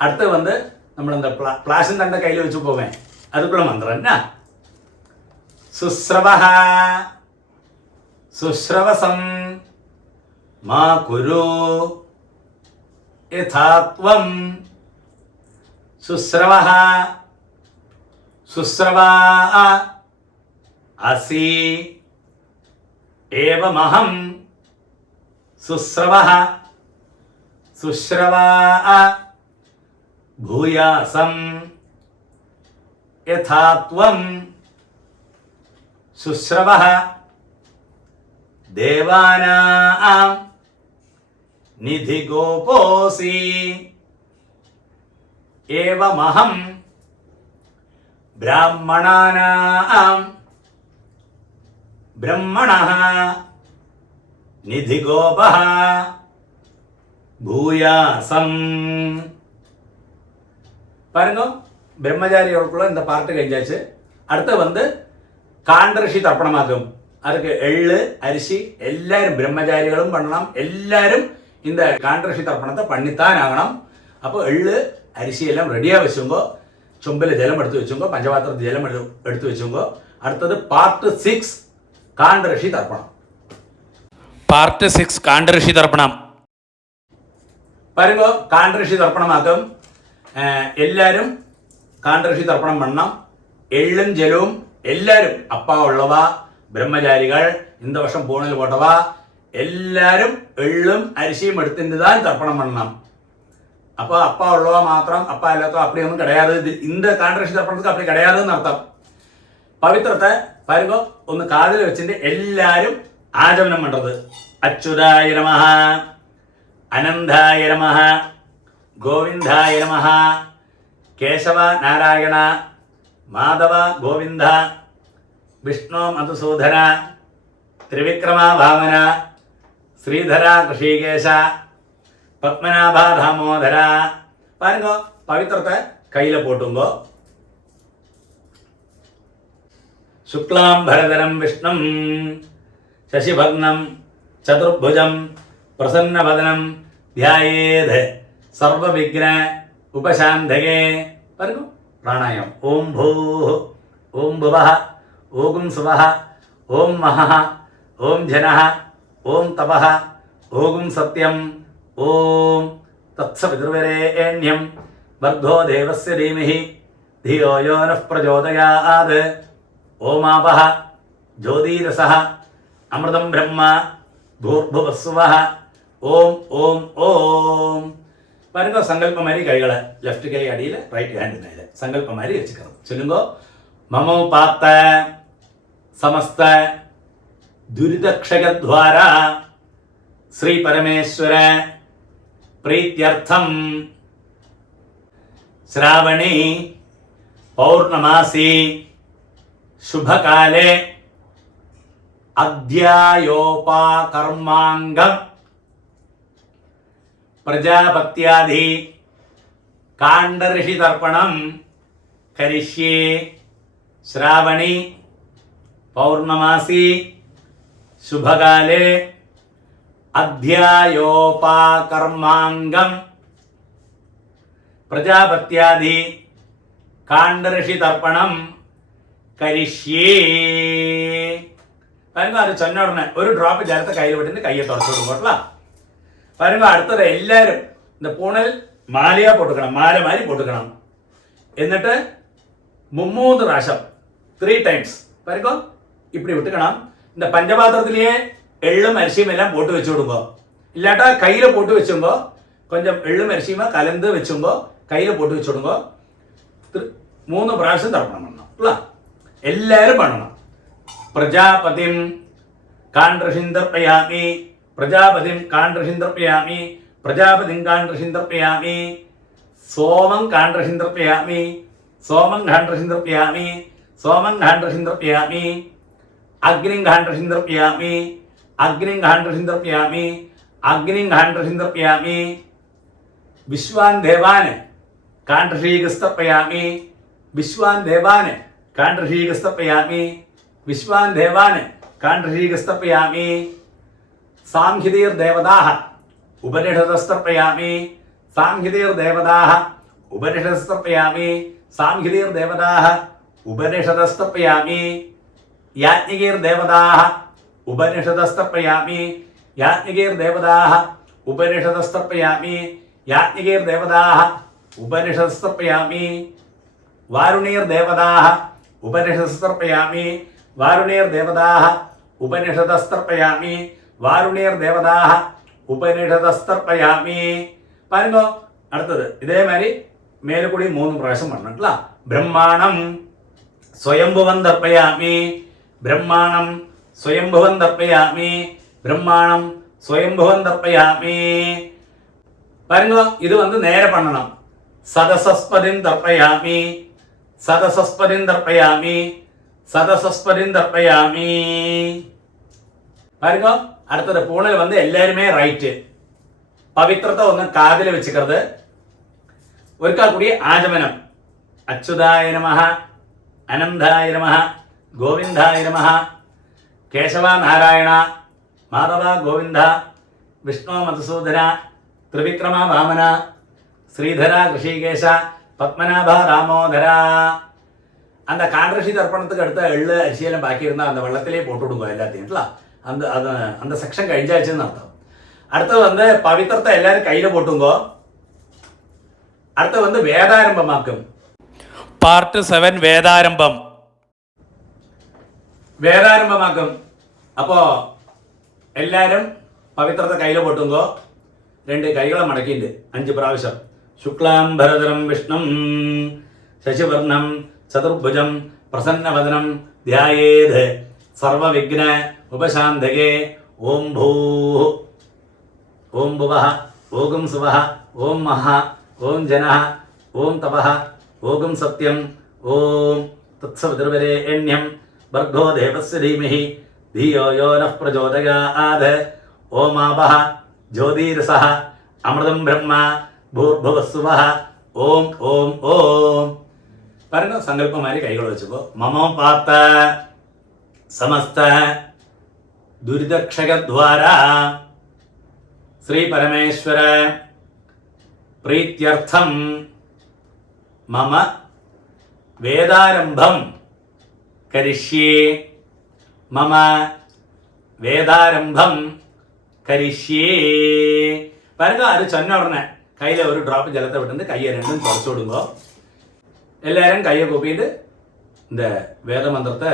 அடுத்து வந்து നമ്മൾ എന്താ പ്ലാഷൻ തന്റെ കയ്യിൽ വെച്ച് പോവേൻ, അതുക്കുള്ള മന്ത്രം എന്നാ സുശ്രവഃ സുശ്രവസം മാ കുരു യഥാത്വം സുശ്രവഃ സുശ്രവാ അസി ഏവമഹം സുശ്രവഃ സുശ്രവാ ഭൂയാസം യഥാ ത്വം സുശ്രവഃ ദേവാനാം നിധിഗോപോസി ഏവമഹം ബ്രാഹ്മണാനാം ബ്രഹ്മണഃ നിധിഗോപഃ ഭൂയാസം. பாருங்க, பிரம்மச்சாரிகளுக்குள்ள இந்த பார்ட்டு கழிஞ்சாச்சு. அடுத்து வந்து காண்டரிஷி தர்ப்பணமாகும். அதுக்கு எள்ளு அரிசி எல்லாரும் பிரம்மச்சாரிகளும் பண்ணலாம். எல்லாரும் இந்த காண்டரிஷி தர்ப்பணத்தை பண்ணித்தான் ஆகணும். அப்போ எள்ளு அரிசி எல்லாம் ரெடியாக வச்சுங்கோ. சொம்பில் ஜலம் எடுத்து வச்சுங்கோ. பஞ்சபாத்திரத்து ஜலம் எடுத்து வச்சுங்கோ. அடுத்தது பார்ட் 6 காண்டரிஷி தர்ப்பணம். பார்ட் 6 காண்டரிஷி தர்ப்பணம். பாருங்க, காண்டரிஷி தர்ப்பணமாக்கும். എല്ലാവരും കാണ്ടർഷി തർപ്പണം பண்ணണം. എള്ളും ജലവും എല്ലാവരും അപ്പ ഉള്ളവ ബ്രഹ്മചാരികൾ இந்த வருஷம் பூனல் போட்டவா எல்லாரும் எள்ளும் அரிசியும் எடுத்துட்டு தான் தர்ப்பணம் பண்ணணும். அப்போ அப்பா உள்ளவா மாத்திரம், அப்பா இல்லாதோ அப்படி ஒன்றும் கிடையாது. இந்த காண்டரிஷி தர்ப்பணத்துக்கு அப்படி கிடையாதுன்னு அர்த்தம். பவித்திரத்தை பாருங்க, ഒന്ന് കാതിൽ വെച്ചിട്ട് എല്ലാവരും ആചമനം പண்றது. അച്യുതായ നമഃ, അനന്തായ നമഃ, ഗോവിന്ദായ നമഃ, കേശവ നാരായണ, മാധവ ഗോവിന്ദ, വിഷ്ണു മധുസൂദന, ത്രിവിക്രമ വാമന, ശ്രീധര ഋഷികേശ, പത്മനാഭ ദാമോദര. பாருங்க, பவித்திரத்தை கையில போட்டுங்கோ. ശുക്ലാംബരധരം വിഷ്ണും ശശിഭഗ്നം ചതുർഭുജം പ്രസന്നവദനം ധ്യായേത് സർവവിഘ്ന ഉപശാന്തകേ. പറഞ്ഞു പ്രാണായാമം. ഓം ഭൂഃ, ഓം ഭുവഃ, ഓം സുവഃ, ഓം മഹഃ, ഓം ജനഃ, ഓം തപഃ, ഓം സത്യം, ഓം തത്സവിതുർവരേണ്യം ഭർഗോ ദേവസ്യ ധീമഹി ധിയോ യോ നഃ പ്രചോദയാത്. ഓമാപഃ ജ്യോതിരസഃ അമൃതം ബ്രഹ്മ ഭൂർഭുവസ്സുവഃ. ഓം ഓം ഓം. பாருங்க, சங்கல்ப மாதிரி கைகளை லெஃப்ட் கை அடியில் ரைட் ஹேண்ட் மேலே சங்கல்ப மாதிரி வச்சுக்கிறோம். சொல்லுங்க. மமோ பாத்த சமஸ்த துரிதக்ஷயத்வாரா ஸ்ரீ பரமேஸ்வர பிரீத்யர்த்தம் श्रावणी पौर्णमासी शुभकाले अध्यायोपाकर्मांगम प्रजापत्यादि कांडऋषि तर्पणम करिष्ये. श्रावणी पौर्णमासी शुभकाले अध्यायोपाकर्मांगम प्रजापत्यादि कांडऋषि तर्पणम करिष्ये. பாருங்க, அது சொன்ன உடனே ஒரு டிராப் ஜலத்தை கையில் விட்டு கையை தொடச்சு விடுவோம். பாருங்க, அடுத்தது எல்லாரும் இந்த பூனல் மாலையா போட்டுக்கணும். மாலை மாதிரி போட்டுக்கணும். എന്നിട്ട് 3 പ്രാവശ്യം 3 times பாருங்க இப்படி விட்டுக்கணும். இந்த பஞ்சபாத்திரத்திலேயே எள்ளும் அரிசியும் எல்லாம் போட்டு வச்சு விடுங்க. இல்லாட்டா கையில போட்டு வச்சுங்க. கொஞ்சம் எள்ளும் அரிசியுமா கலந்து வச்சுங்க. கையில போட்டு வச்சு விடுங்க. 3 പ്രാവശ്യം തർപ്പണം பண்ணணும். എല്ലാവരും பண்ணணும். പ്രജാപതിം കാണ്ഡൃഷിം തർപ്പയാമി, പ്രജാപതിം കാണ്ഡൃഷിം തർപ്പയാമി, പ്രജാപതിം കാണ്ഡൃഷിം തർപ്പയാമി, സോമം കാണ്ഡൃഷിം തർപ്പയാമി, സോമം കാണ്ഡൃഷിം തർപ്പയാമി, സോമം കാണ്ഡൃഷിം തർപ്പയാമി, അഗ്നിം കാണ്ഡൃഷിം തർപ്പയാമി, അഗ്നിം കാണ്ഡൃഷിം തർപ്പയാമി, അഗ്നിം കാണ്ഡൃഷിം തർപ്പയാമി, വിശ്വാൻ ദേവാൻ കാണ്ഡൃഷീകസ്തർപ്പയാമി, വിശ്വാൻ ദേവാൻ കാണ്ഡൃഷീകസ്തർപ്പയാമി, വിശ്വാൻ ദേവാൻ കാണ്ഡൃഷീകസ്തർപ്പയാമി, സാംഖ്യതീർദേവതാഃ ഉപനിഷദസ്തർപ്പയാമി, സാംഖ്യതീർദേവതാഃ ഉപനിഷദസ്തർപ്പയാമി, സാംഖ്യതീർദേവതാഃ ഉപനിഷദസ്തർപ്പയാമി, യാജ്ഞികീർദേവതാഃ ഉപനിഷദസ്തർപ്പയാമി, യാജ്ഞികീർദേവതാഃ ഉപനിഷദസ്തർപ്പയാമി, യാജ്ഞികീർദേവതാഃ ഉപനിഷദസ്തർപ്പയാമി, വാരുണീർദേവതാഃ ഉപനിഷദസ്തർപ്പയാമി, വാരുണീർദേവതാഃ ഉപനിഷദസ്തർപ്പയാമി വാരുണീർ ദേവതാഹ ഉപനിഷദസ്തർപ്പയാമി. പറയുമ്പോ അടുത്തത് ഇതേമാതിരി മേലുകൂടി 3 പ്രാവശ്യം പറഞ്ഞിട്ടില്ല. ബ്രഹ്മാണം സ്വയംഭുവം തർപ്പയാമി ബ്രഹ്മാണം സ്വയംഭുവം തർപ്പയാമി ബ്രഹ്മാണം സ്വയംഭുവം തർപ്പയാമി. പറയുമ്പോ ഇത് നേരെ പണ്ണണം. സദസസ്പതിം തർപ്പയാമി സദസസ്പതിം തർപ്പയാമി സദസസ്പതിം തർപ്പയാമി. പറയുമ്പോ അടുത്തത് പൂണിൽ എല്ലാരുമേ റൈറ്റ്. പവിത്രത ഒന്ന് കാതിൽ വെച്ചിക്കരുത്. ഒരിക്കൽ കൂടി ആചമനം. അച്യുതായ നമഃ അനന്തായ നമഃ ഗോവിന്ദായ നമഃ കേശവ നാരായണ മാധവ ഗോവിന്ദ വിഷ്ണു മധുസൂദന ത്രിവിക്രമ വാമന ശ്രീധര ഋഷികേശ പത്മനാഭ ராமோதர. அந்த காண்ட்ரஷி தர்ப்பணத்துக்கு அடுத்த எள்ளு அரிசியெல்லாம் பாக்கி இருந்தால் அந்த வெள்ளத்திலே போட்டு விடுங்க எல்லாத்தையும். அந்த செக்ஷன் கழிஞ்சாச்சுன்னு அர்த்தம். அடுத்து பவித்திரத்தை எல்லாரும் கையில் போட்டுங்கோ. അടുത്ത വേദാരംഭമാക്കും. പാർട്ട് 7 വേദാരംഭമാക്കും. അപ്പോൾ എല്ലാവരും പവിത്രത്തെ കയ്യിൽ പൊട്ടുങ്കോ. 2 കൈകളെ മടക്കിയിട്ട് 5 പ്രാവശ്യം. ശുക്ലാംബരധരം വിഷ്ണം ശശിവർണം ചതുർഭുജം പ്രസന്നവദനം ധ്യായേത് സർവവിഘ്ന ഉപശാന്തകേ. ഓം ഭൂ ഓം ഭുവഃ ഓം സുവഃ ഓം മഹാ ഓം ജനഃ ഓം തപഃ ഓം സത്യം ഓം തത്സവിതുർവരേണ്യം ഭർഗോ ദേവസ്യ ധീമഹി ധിയോ യോ നഃ പ്രചോദയാത്. ഓം ആപഃ ജ്യോതിരസഃ അമൃതം ബ്രഹ്മ ഭൂർഭുവസ്സുവഃ. ഓം ഓം ഓം. പറഞ്ഞ സങ്കല്പമാരി കൈകൾ വെച്ചപ്പോ മമോ പാത്ത സമസ്ത ദുരിതക്ഷയദ്വാര ശ്രീ പരമേശ്വര പ്രീത്യർത്ഥം മമ വേദാരംഭം കരിഷ്യേ മമ വേദാരംഭം കരിഷ്യേ. പറയുക അത് ചൊന്ന ഉടനെ കയ്യിൽ ഒരു ഡ്രോപ്പ് ജലത്തെ വിട്ടുന്നത് കയ്യെ രണ്ടും കുറച്ചു വിടുമ്പോൾ എല്ലാവരും കയ്യെ കൂപ്പിയിട്ട് இந்த വേദമന്ത്രത്തെ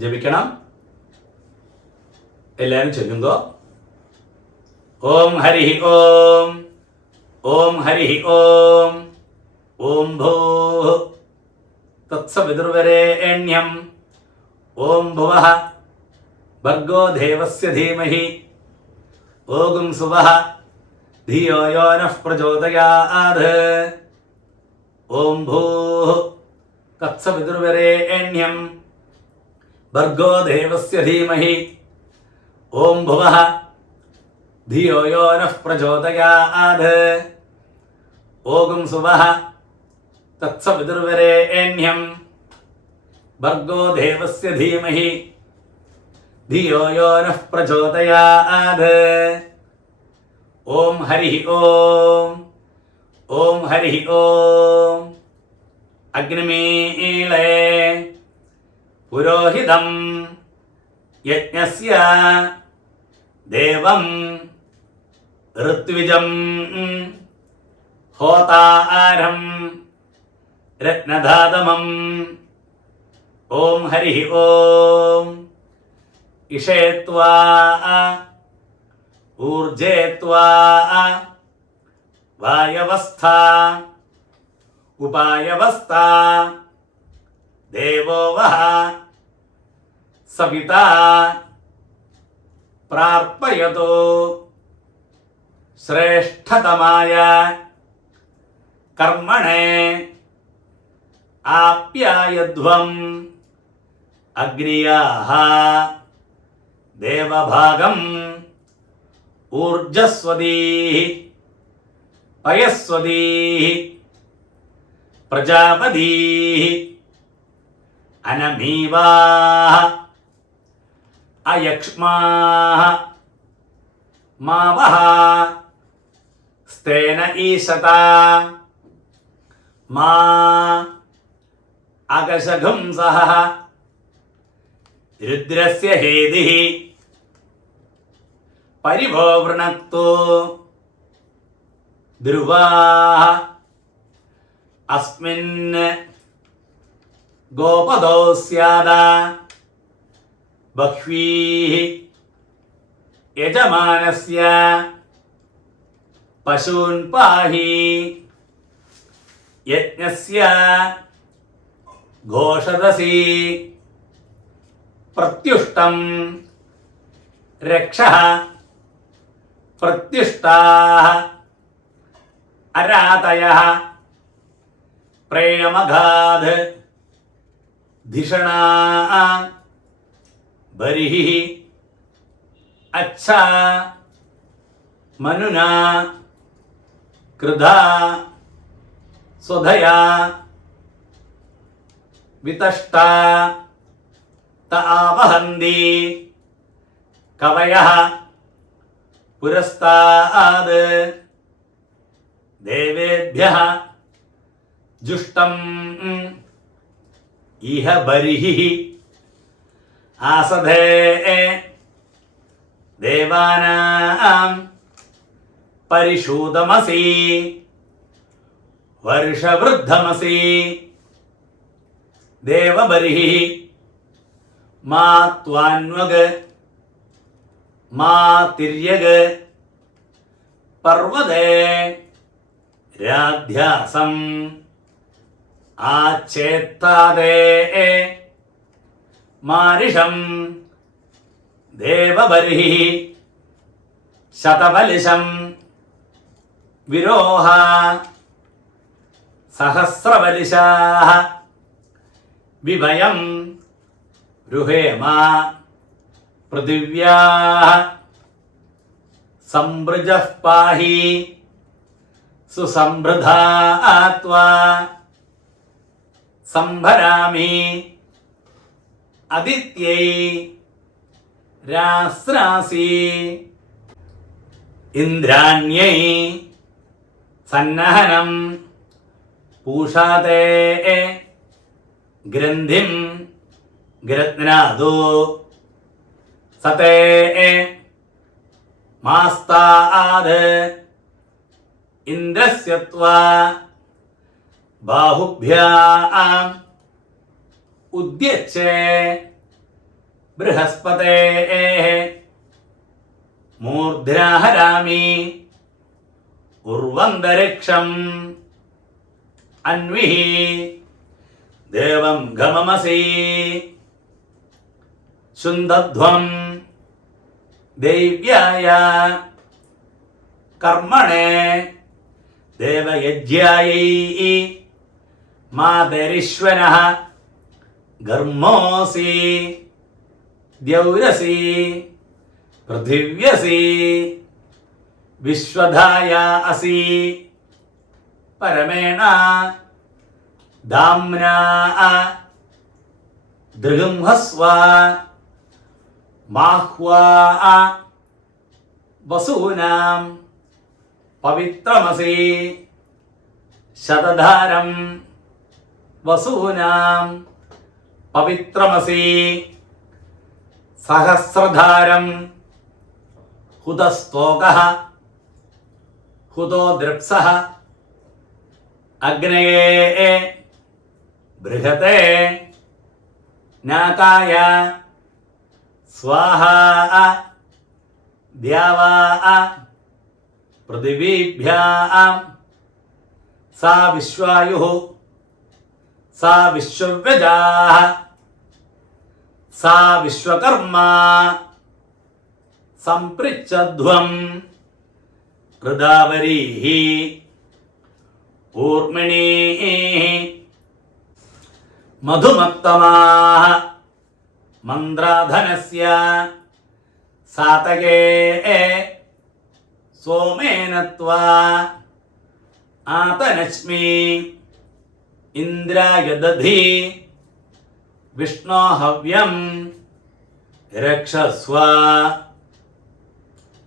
ജപിക്കണം. എല്ലാവരും ചൊല്ലുങ്കോ. ഓം ഹരി ഓം ഓം ഹരി ഓം ഓം ഭൂ തത്സവിതുർവരേണ്യം ഓം ഭുവഃ ഭർഗോ ദേവസ്യ ധീമഹി ഓം സുവഃ ധിയോ യോ നഃ പ്രചോദയാത്. ഓം ഭൂ തത്സവിതുർവരേണ്യം ഭർഗോ ദേവസ്യ ധീമഹി ഓം ഭുവഃ ധിയോ യോ നഃ പ്രചോദയാത്. ഓം സുവഃ തത്സവിതുർവരേണ്യം ഭർഗോ ദേവസ്യ ധീമഹി ധിയോ യോ നഃ പ്രചോദയാത്. ഓം ഹരി ഓം ഓം ഹരി ഓം. അഗ്നിമീളേ പുരോഹിതം യജ്ഞസ്യ ദേവം ഋത്വിജം ഹോതാരം രത്നധാതമം. ഓം ഹരി ഓം. ഇഷേത്വാ ഊർജേത്വാ വായവസ്ഥ ഉപായവസ്ഥ ദേവോ വഃ സവിതാ പ്രാർപ്പയതോ ശ്രേഷ്ഠതമായ കർമ്മണേ ആപ്യായധ്വം അഗ്നിയാഃ ദേവഭാഗം ഊർജസ്വതീഃ പയസ്വതീഃ പ്രജാപതീഃ അനമീവാഃ അയക്ഷ്മാഃ മാവഃ സ്തേന ഈശത മാ അകശഘുംസഃ രുദ്രസ്യ ഹേതിഃ പരിഭോ വൃണക്തോ ധ്രുവാഃ അസ്മിन् ഗോപദോ സ്യാദ ബഹ്വീः യജമാനസ്യ പശൂൻ പാഹി യജ്ഞസ്യ ഘോഷദസി പ്രത്യുഷ്ടം രക്ഷഃ പ്രത്യുഷ്ടാഃ അരാതയഃ പ്രേയമഘാത് ധിഷണാ ബരിഃ അച്ഛാ മനുനാ കൃധാ സ്വധയാ വിതഷ്ടാ ത ആവഹന്തി കവയഃ പുരസ്താദ് ദേവേഭ്യഃ ജുഷ്ടം ഇഹ ബരിഃ ആസധേ ദേവാനാം പരിഷൂതമസി വർഷവൃദ്ധമസി ദേവബരിഃ മാ ത്വാന്വഗ് മാ തിര്യഗ് പർവ്വതേ രാധ്യാസം ആച്ഛേത്താദേ മാരിഷം ദേവബരിഃ ശതബലിശം വിരോഹ സഹസ്രബലിശാഃ വിഭയം രുഹേമ പൃഥിവ്യാഃ സംഭൃജഃ പാഹി സുസംഭൃധാ ത്വാ സംഭരാമി അദിത്യൈ രാസ്രാസി ഇന്ദ്രാണ്യൈ സന്നഹനം പൂഷാതേ ഗ്രന്ഥിം ഗൃത്നാദോ സതേ മാസ്താദ് ഇന്ദ്രസ്യ ത്വാ ബാഹുഭ്യാം ഉദ്യച്ഛേ ബൃഹസ്പതേഃ മൂർധ്നാഹരാമി ഉർവന്തരിക്ഷം അന്വിഃ ദേവം ഗമമസി ശുന്ധധ്വം ദൈവ്യായ കർമ്മണേ ദേവയജ്ഞായൈ മാതരിശ്വനഃ ഗർമ്മോസി ദ്യൗരസി പൃഥിവ്യസി വിശ്വധായ അസി പരമേണ ധാംനാ ദൃഗംഹസ്വ മാഹ്വാ വസൂനാം പവിത്രമസി ശതധാരം വസൂനാം പവിത്രമസി സഹസ്രധാരം ഹുതസ്തോകഃ ഹുതോ ദൃപ്സഃ അഗ്നയേ ബൃഹതേ നാകായ സ്വാഹാ ദ്യാവാ പൃഥിവീഭ്യാം സാ വിശ്വായുഃ സാ വിശ്വവ്യജാഃ സാ വിശ്വകർമാ സംപൃച്ഛധ്വം ഹൃദാവരീഃ ഊർമിണീഃ മധുമത്തമാഃ മന്ത്രാധനസ്യ സാതകേ സോമേന ത്വാ ആതനശ്മി ഇന്ദ്രായ ദധി വിഷ്ണോ ഹവ്യം രക്ഷസ്വ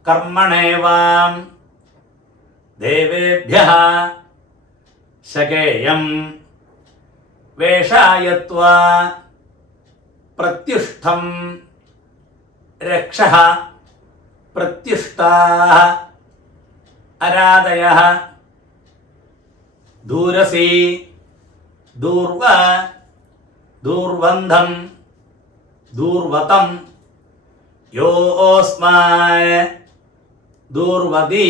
കർമ്മണേവാം ദേവേഭ്യഃ ശകേയം വേഷായ ത്വാ പ്രത്യുഷ്ഠം രക്ഷഃ പ്രത്യുഷ്ടാഃ അരാദയഃ ദൂരസി ദൂർവ ദൂർവന്ധം ദൂർവതം യോസ്മാൻ ദൂർവതി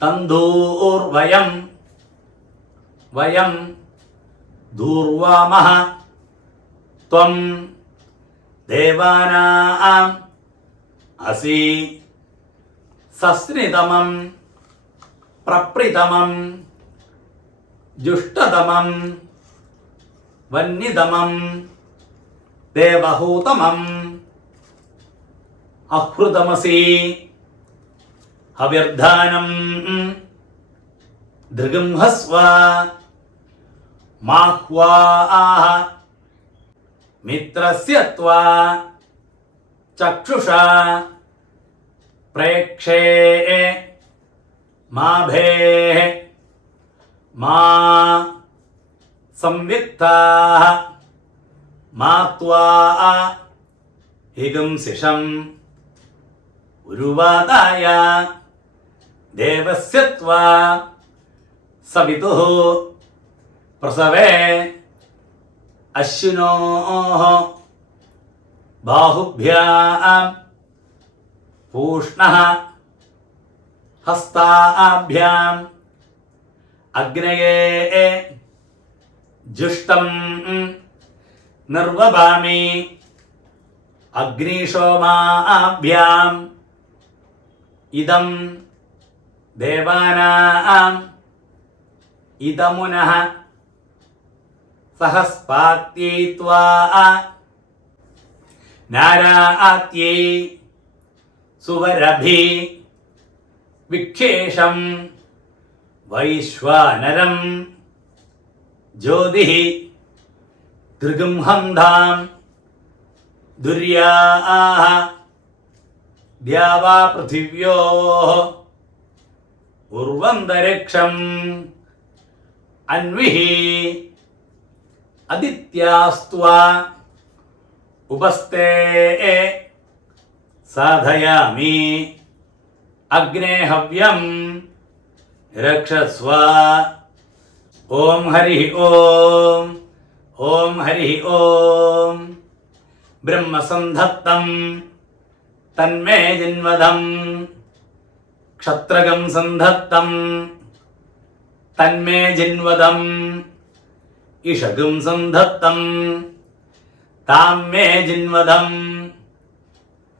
തന്ധൂർവയം വയം ദൂർവാമഹ ത്വം ദേവാനാം അസി സസ്നിതമം പ്രപ്രിതമം ജുഷ്ടതമം വന്യതമം ദേവഹൂതമം അഹൃതമസി ഹവ്യർധാനം ദൃഗംഹസ്വ മാഹ്വാഹ മിത്രസ്യ ത്വാ ചക്ഷുഷാ പ്രേക്ഷേ മാഭേ മാ സംവിക്താഃ മാ ത്വാ ഹിഗംസിഷം ഉരുവാദായ ദേവസ്യ ത്വാ സവിതുഃ പ്രസവേ അശ്വിനോഃ ബാഹുഭ്യാം പൂഷ്ണഃ ഹസ്താഭ്യാം അഗ്നയേ ജുഷ്ടം നിർവഭാമി അഗ്നിശോമാഭ്യാം ഇദം ദേവാനാം ഇദമുനഃ സഹസ്പാത്യൈ ത്വാ നാരാത്യൈ സുവരഭി വിക്ഷേഷം വൈശ്വാനരം ജ്യോതിഃ ത്രിഗുംഹന്ധാം ദുര്യാഃ ദ്യാവാ പൃഥിവ്യോഃ ഉർവന്തരിക്ഷം അന്വിഃ അദിത്യാസ്ത്വാ ഉപസ്തേ സാധയാമി അഗ്നേ ഹവ്യം രക്ഷസ്വ. ഓം ഹരി ഓം. ഓം ഹരി ഓം. ബ്രഹ്മസന്ധത്തം തന്മേ ജിൻവദം ക്ഷത്രകം സന്ധത്തം തന്മേ ജിൻവദം ഇഷഗം സന്ധത്തം താമേ ജിൻവദം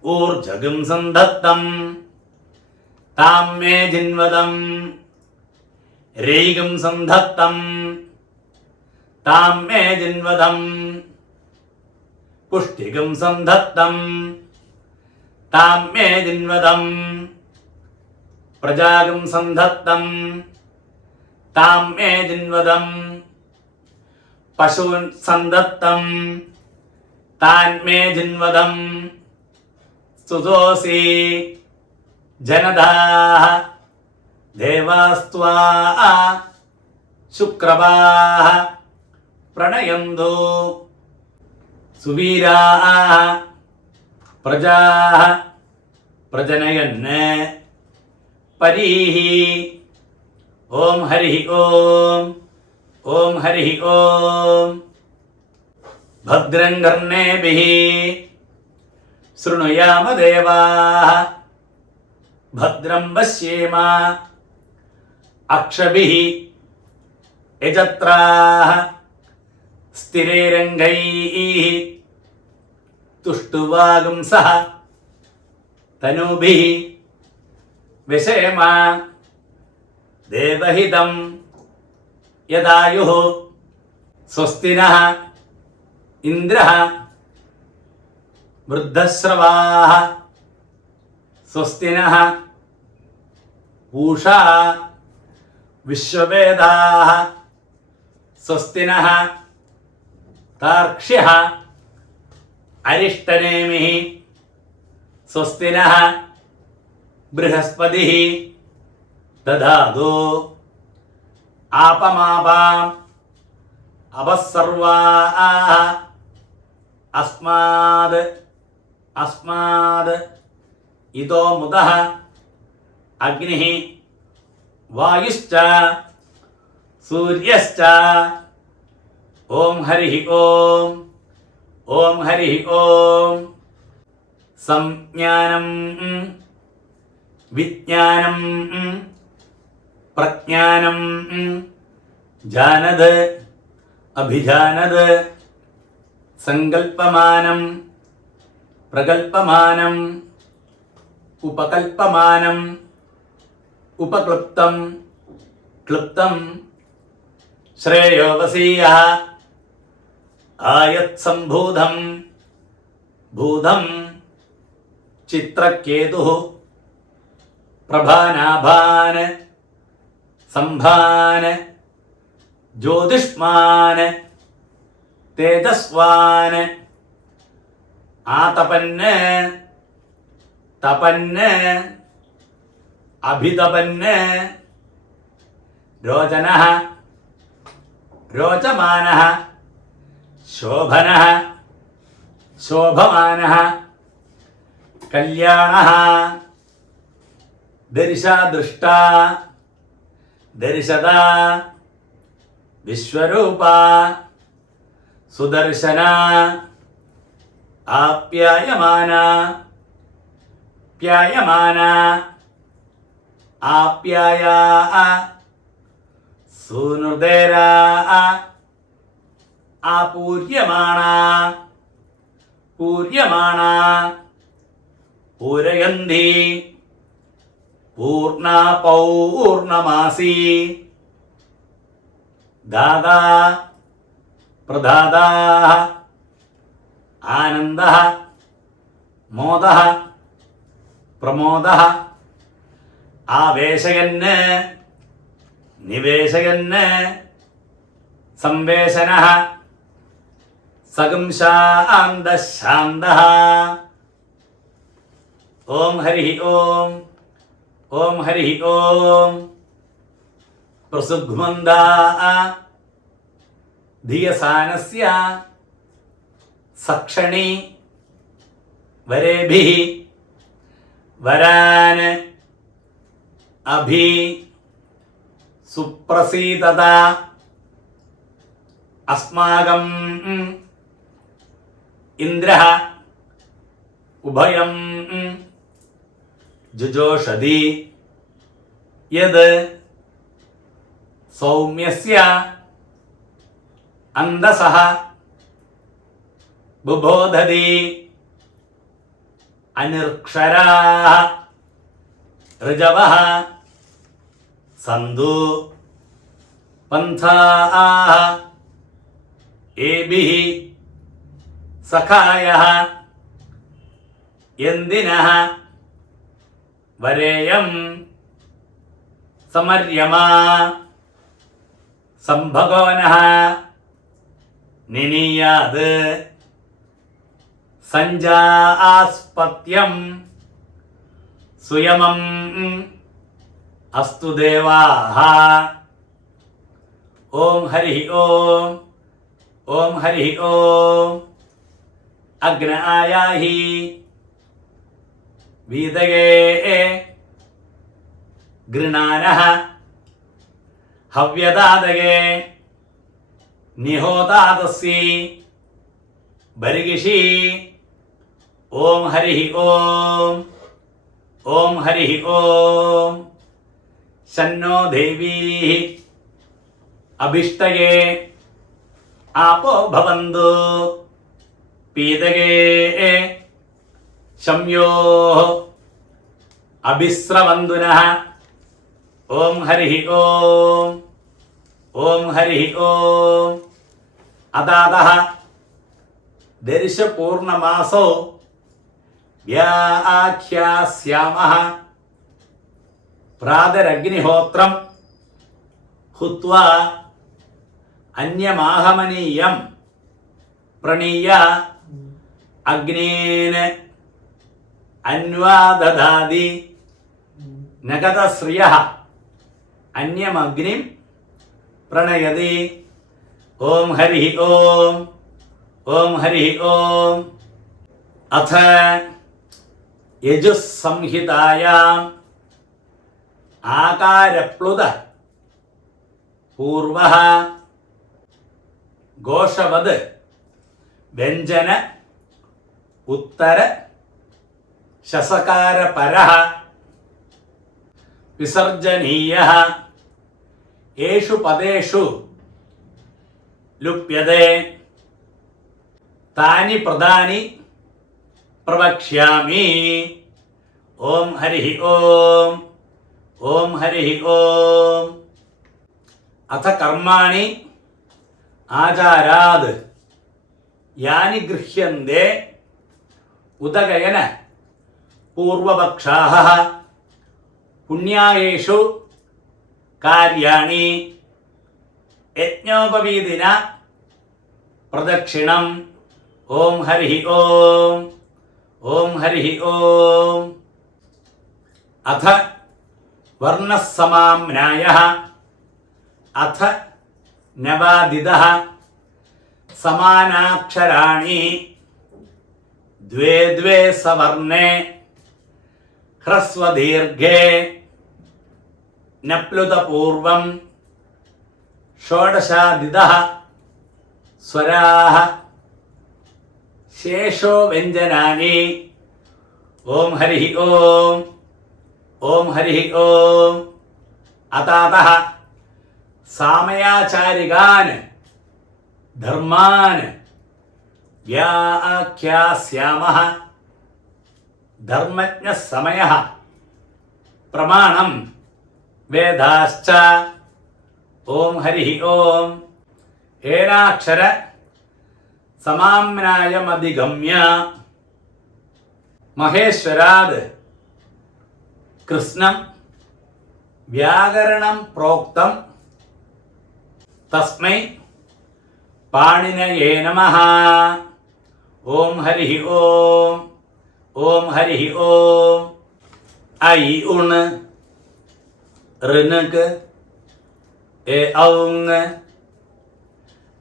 ഊർജഗം സന്ധത്തം താമേ ജിൻവദം രേഗം സന്ധത്തം താമേ ജിൻവദം പുഷ്ടികം സന്ധത്തം താമേ ജിൻവദം പ്രജാഗം സന്ധത്തം താമേ ജിൻവദം പശൂൻ സന്ധത്തം താൻമേ ജിൻവദം സ്തുതോസി ജനദാഃ ദേവാസ്ത്വാ ശുക്രവാഃ പ്രണയന്തു സുവീരാഃ പ്രജാഃ പ്രജനയന് പരീഃ. ഓം ഹരി ഓം. ഓം ഹരി ഓം. ഭദ്രം കർണേഭിഃ ശൃണുയാമ ദേവാഃ ഭദ്രം പശ്യേമ അക്ഷഭിഃ യജത്രാഃ സ്ഥിരൈരംഗൈഃ തുഷ്ടുവാഗുംസഃ തനൂഭിഃ വിഷേമ ദേവഹിതം യദായുഃ. സ്വസ്തി നഃ ഇന്ദ്രഃ വൃദ്ധശ്രവാഃ സ്വസ്തി നഃ പൂഷാ വിശ്വവേദാഃ സ്വസ്തി നഃ താർക്ഷ്യഃ അരിഷ്ടനേമിഃ സ്വസ്തി നഃ ബൃഹസ്പതിഃ ദധാതു ആപമാപാം അപസ്സർവാഃ അസ്മാദ് ഇതോ മുദഃ അഗ്നിഃ വായുശ്ച സൂര്യശ്ച. ഓം ഹരി ഓം. ഓം ഹരി ഓം. സംജ്ഞാനം വിജ്ഞാനം പ്രജ്ഞാനം ജാനത് അഭിജാനത് സങ്കൽപ്പമാനം പ്രകൽപ്പമാനം ഉപകൽപ്പമാനം ഉപക്ലുപ്തം ക്ലുപ്തം ശ്രേയോവസീയ ആയത്സംഭൂതം ഭൂതം ചിത്രക്കേതു പ്രഭാനാഭാൻ സംഭാൻ ജ്യോതിഷ്മാൻ തേജസ്വാൻ ആതപന് തപന് അഭിതപന് രോചനഃ രോചമാനഃ ശോഭനഃ ശോഭമാനഃ കല്യാണഃ ദർശാദൃഷ്ടാ ദർശദാ വിശ്വരൂപാ സുദർശന ആപ്യായമാന പ്യായമാന ആപ്യായ സുനുദേരാ ആപൂര്യമാണ പൂര്യമാണ പൂരയന്തി പൂർണ പൗർണമാസി ദാദാ പ്രദാദാ ആനന്ദഃ മോദഃ പ്രമോദഃ ആവേശയന് നിവേശയന് സംവേശനഃ സഗംശാന്തഃ ഓം ഹരി ഓം ഓം ഹരി ഓം പ്രസുഗ്മന്ദാ ധിയസാനസ്യ സക്ഷണി വരേഭിഃ വരാൻ അഭി സുപ്രസീദത അസ്മാകം ഇന്ദ്രഃ ഉഭയം ജുജോഷതി യത് സൗമ്യസ്യ അന്തസഃ ബുബോധതി അനിർക്ഷരാः ഋജവः സന്തു പന്ഥാः ഏഭിः സഖായः യന്തിനഃ വരേയം സമര്യമా സംഭഗോനഃ നിനീയാത് സഞ്ജാസ്പത്യം സുയമം അസ്തു ദേവാഃ ഓം ഹരി ഓം ഓം ഹരി ഓം അഗ്ന ആയാഹി വീതയേ ഗൃണാനഃ ഹവ്യദാതയേ നിഹോതാതസ്യൈ ബർഗിഷി ഓം ഹരി ഓം ഓം ഹരി ഓം ശന്നോ ദേവീഃ അഭിഷ്ടയേ ആപോ ഭവന്തു പീതയേ ശമ്യോഃ അഭിസ്രവന്തുനഃ ഓം ഹരി ഓം ഓം ഹരി ഓം അദാതഃ ദർശപൂർണമാസോ വ്യാഖ്യാസ്യാമഃ പ്രാതരഗ്നിഹോത്രം ഹുത്വാ അന്യമാഹമനീയം പ്രണീയ അഗ്നീൻ അന്വാദധാതി നഗതശ്രിയഃ അന്യമഗ്നിം പ്രണയതി ഓം ഹരി ഓം ഓം ഹരി ഓം അഥ യജുസ്സംഹിതായാം ആകാരപ്ലുത പൂർവഃ ഘോഷവത് വ്യഞ്ജന ഉത്തര ശസകാരപരഃ വിസർജനീയഃ യേഷു പദേഷു ലുപ്യതേ താനി പ്രദാനി പ്രവക്ഷ്യാമി. ഓം ഹരിഃ ഓം. ഓം ഹരിഃ ഓം. അഥ കർമാണി ആചാരാത് യാനി ഗൃഹ്യന്തെ ഉദകയന പൂർവപക്ഷാഃ പുണ്യായേഷു കാര്യാണി യജ്ഞോപവീതിന പ്രദക്ഷിണം. ഓം ഹരിഃ ഓം. ഓം ഹരിഃ ഓം. അഥ വർണ്ണസമാമ്നായഃ അഥ നവാദിതഃ സമാനാക്ഷരാണി ദ്വേ ദ്വേ സവർണേ ഹ്രസ്വദീർഘേ നപ്ലുതപൂർവം ഷോഡശാദിതഃ സ്വരാഃ ശേഷോ വ്യഞ്ജനാനി. ഓം ഹരിഃ ഓം. ഓം ഹരിഃ ഓം. അതാതഃ സാമയാചാരികാൻ ധർമാൻ വ്യാഖ്യാസ്യാമഃ. ധർമ്മജ്ഞസമയഃ പ്രമാണം വേദാശ്ച. ഓം ഹരിഃ ഓം. ഏനാക്ഷര സമാമ്നായമധിഗമ്യ മഹേശ്വരാത് കൃഷ്ണം വ്യാകരണം പ്രോക്തം തസ്മൈ പാണിനയേ നമഃ. ഓം ഹരിഃ ഓം. ഓം ഹരിഃ ഓം. ഐ ഉണ് ഋനക് എ ഔങ്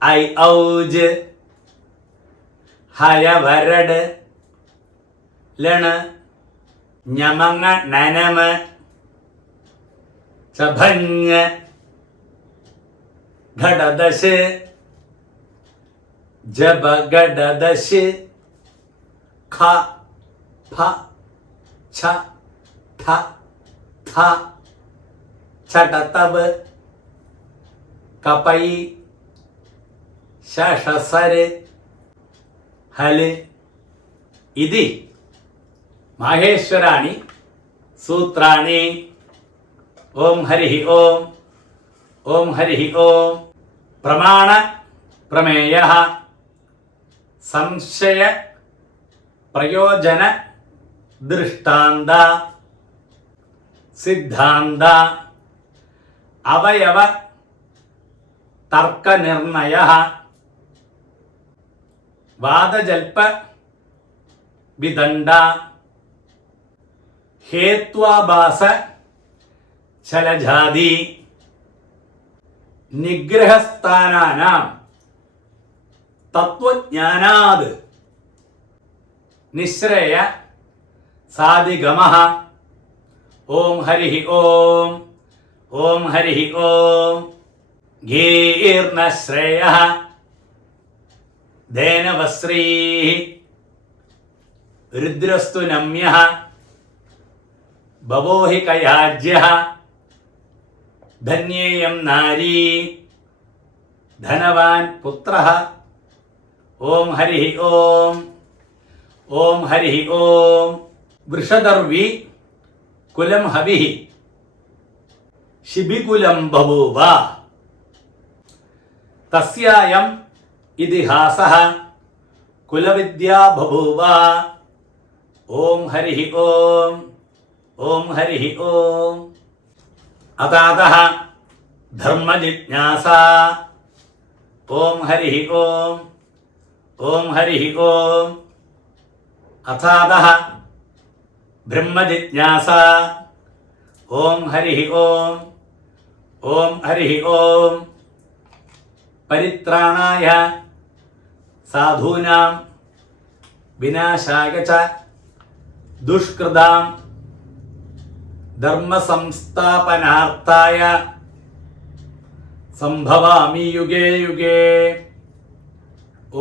ഐ ഔജ് ഹയവരട് ലണ് ഞമങ്ങ നനമ ചഭങ് ഘടദശ് ജബഗഡദശ് ഖ ഫ ഛ ഠ ഥ ഛടതബ് കപൈ ശഷസര് ഹല് ഇതി മാഹേശ്വരാണി സൂത്രാണി. ഓം ഹരിഃ ഓം. ഓം ഹരിഃ ഓം. പ്രമാണ പ്രമേയഃ സംശയ പ്രയോജന ദൃഷ്ടാന്ത സിദ്ധാന്ത അവയവ തർക്കനിർണയഃ വാദജൽപ വിദണ്ഡ ഹേത്വാഭാസ ചലജാതി നിഗ്രഹസ്ഥാനാനാം തത്വജ്ഞാനാത് നിശ്രയ സാധിഗമഃ. ഓം ഹരിഃ ഓം. ഓം ഹരിഃ ഓം. ഗീർണശ്രേയഃ ധേനവസ്രീഃ രുദ്രസ്തു നമ്യഃ ബവോഹി കയാജ്യഃ ധന്യേയം നാരീ ധനവാൻ പുത്രഃ. ഓം ഹരിഃ ഓം. ഓം ഹരിഃ ഓം. വൃഷദർവി കുലം ഹവിഃ ശിബികുലം ബഭൂവ. തസ്യായം ഇതിഹാസഃ കുലവിദ്യാ ബഭൂവ. ഓം ഹരിഃ ഓം. ഓം ഹരിഃ ഓം. അതാതഃ ധർമ്മജിജ്ഞാസ. ഓം ഹരിഃ ഓം. ഓം ഹരിഃ ഓം. അഥാതഃ ബ്രഹ്മജിജ്ഞാസ. ഓം ഹരിഃ ഓം. ഓം ഹരിഃ ഓം. പരിത്രാണായ സാധൂനാം വിനാശായ ച ദുഷ്കൃതാം ധർമ്മസംസ്ഥാപനാർത്ഥായ സംഭവാമി യുഗേ യുഗേ.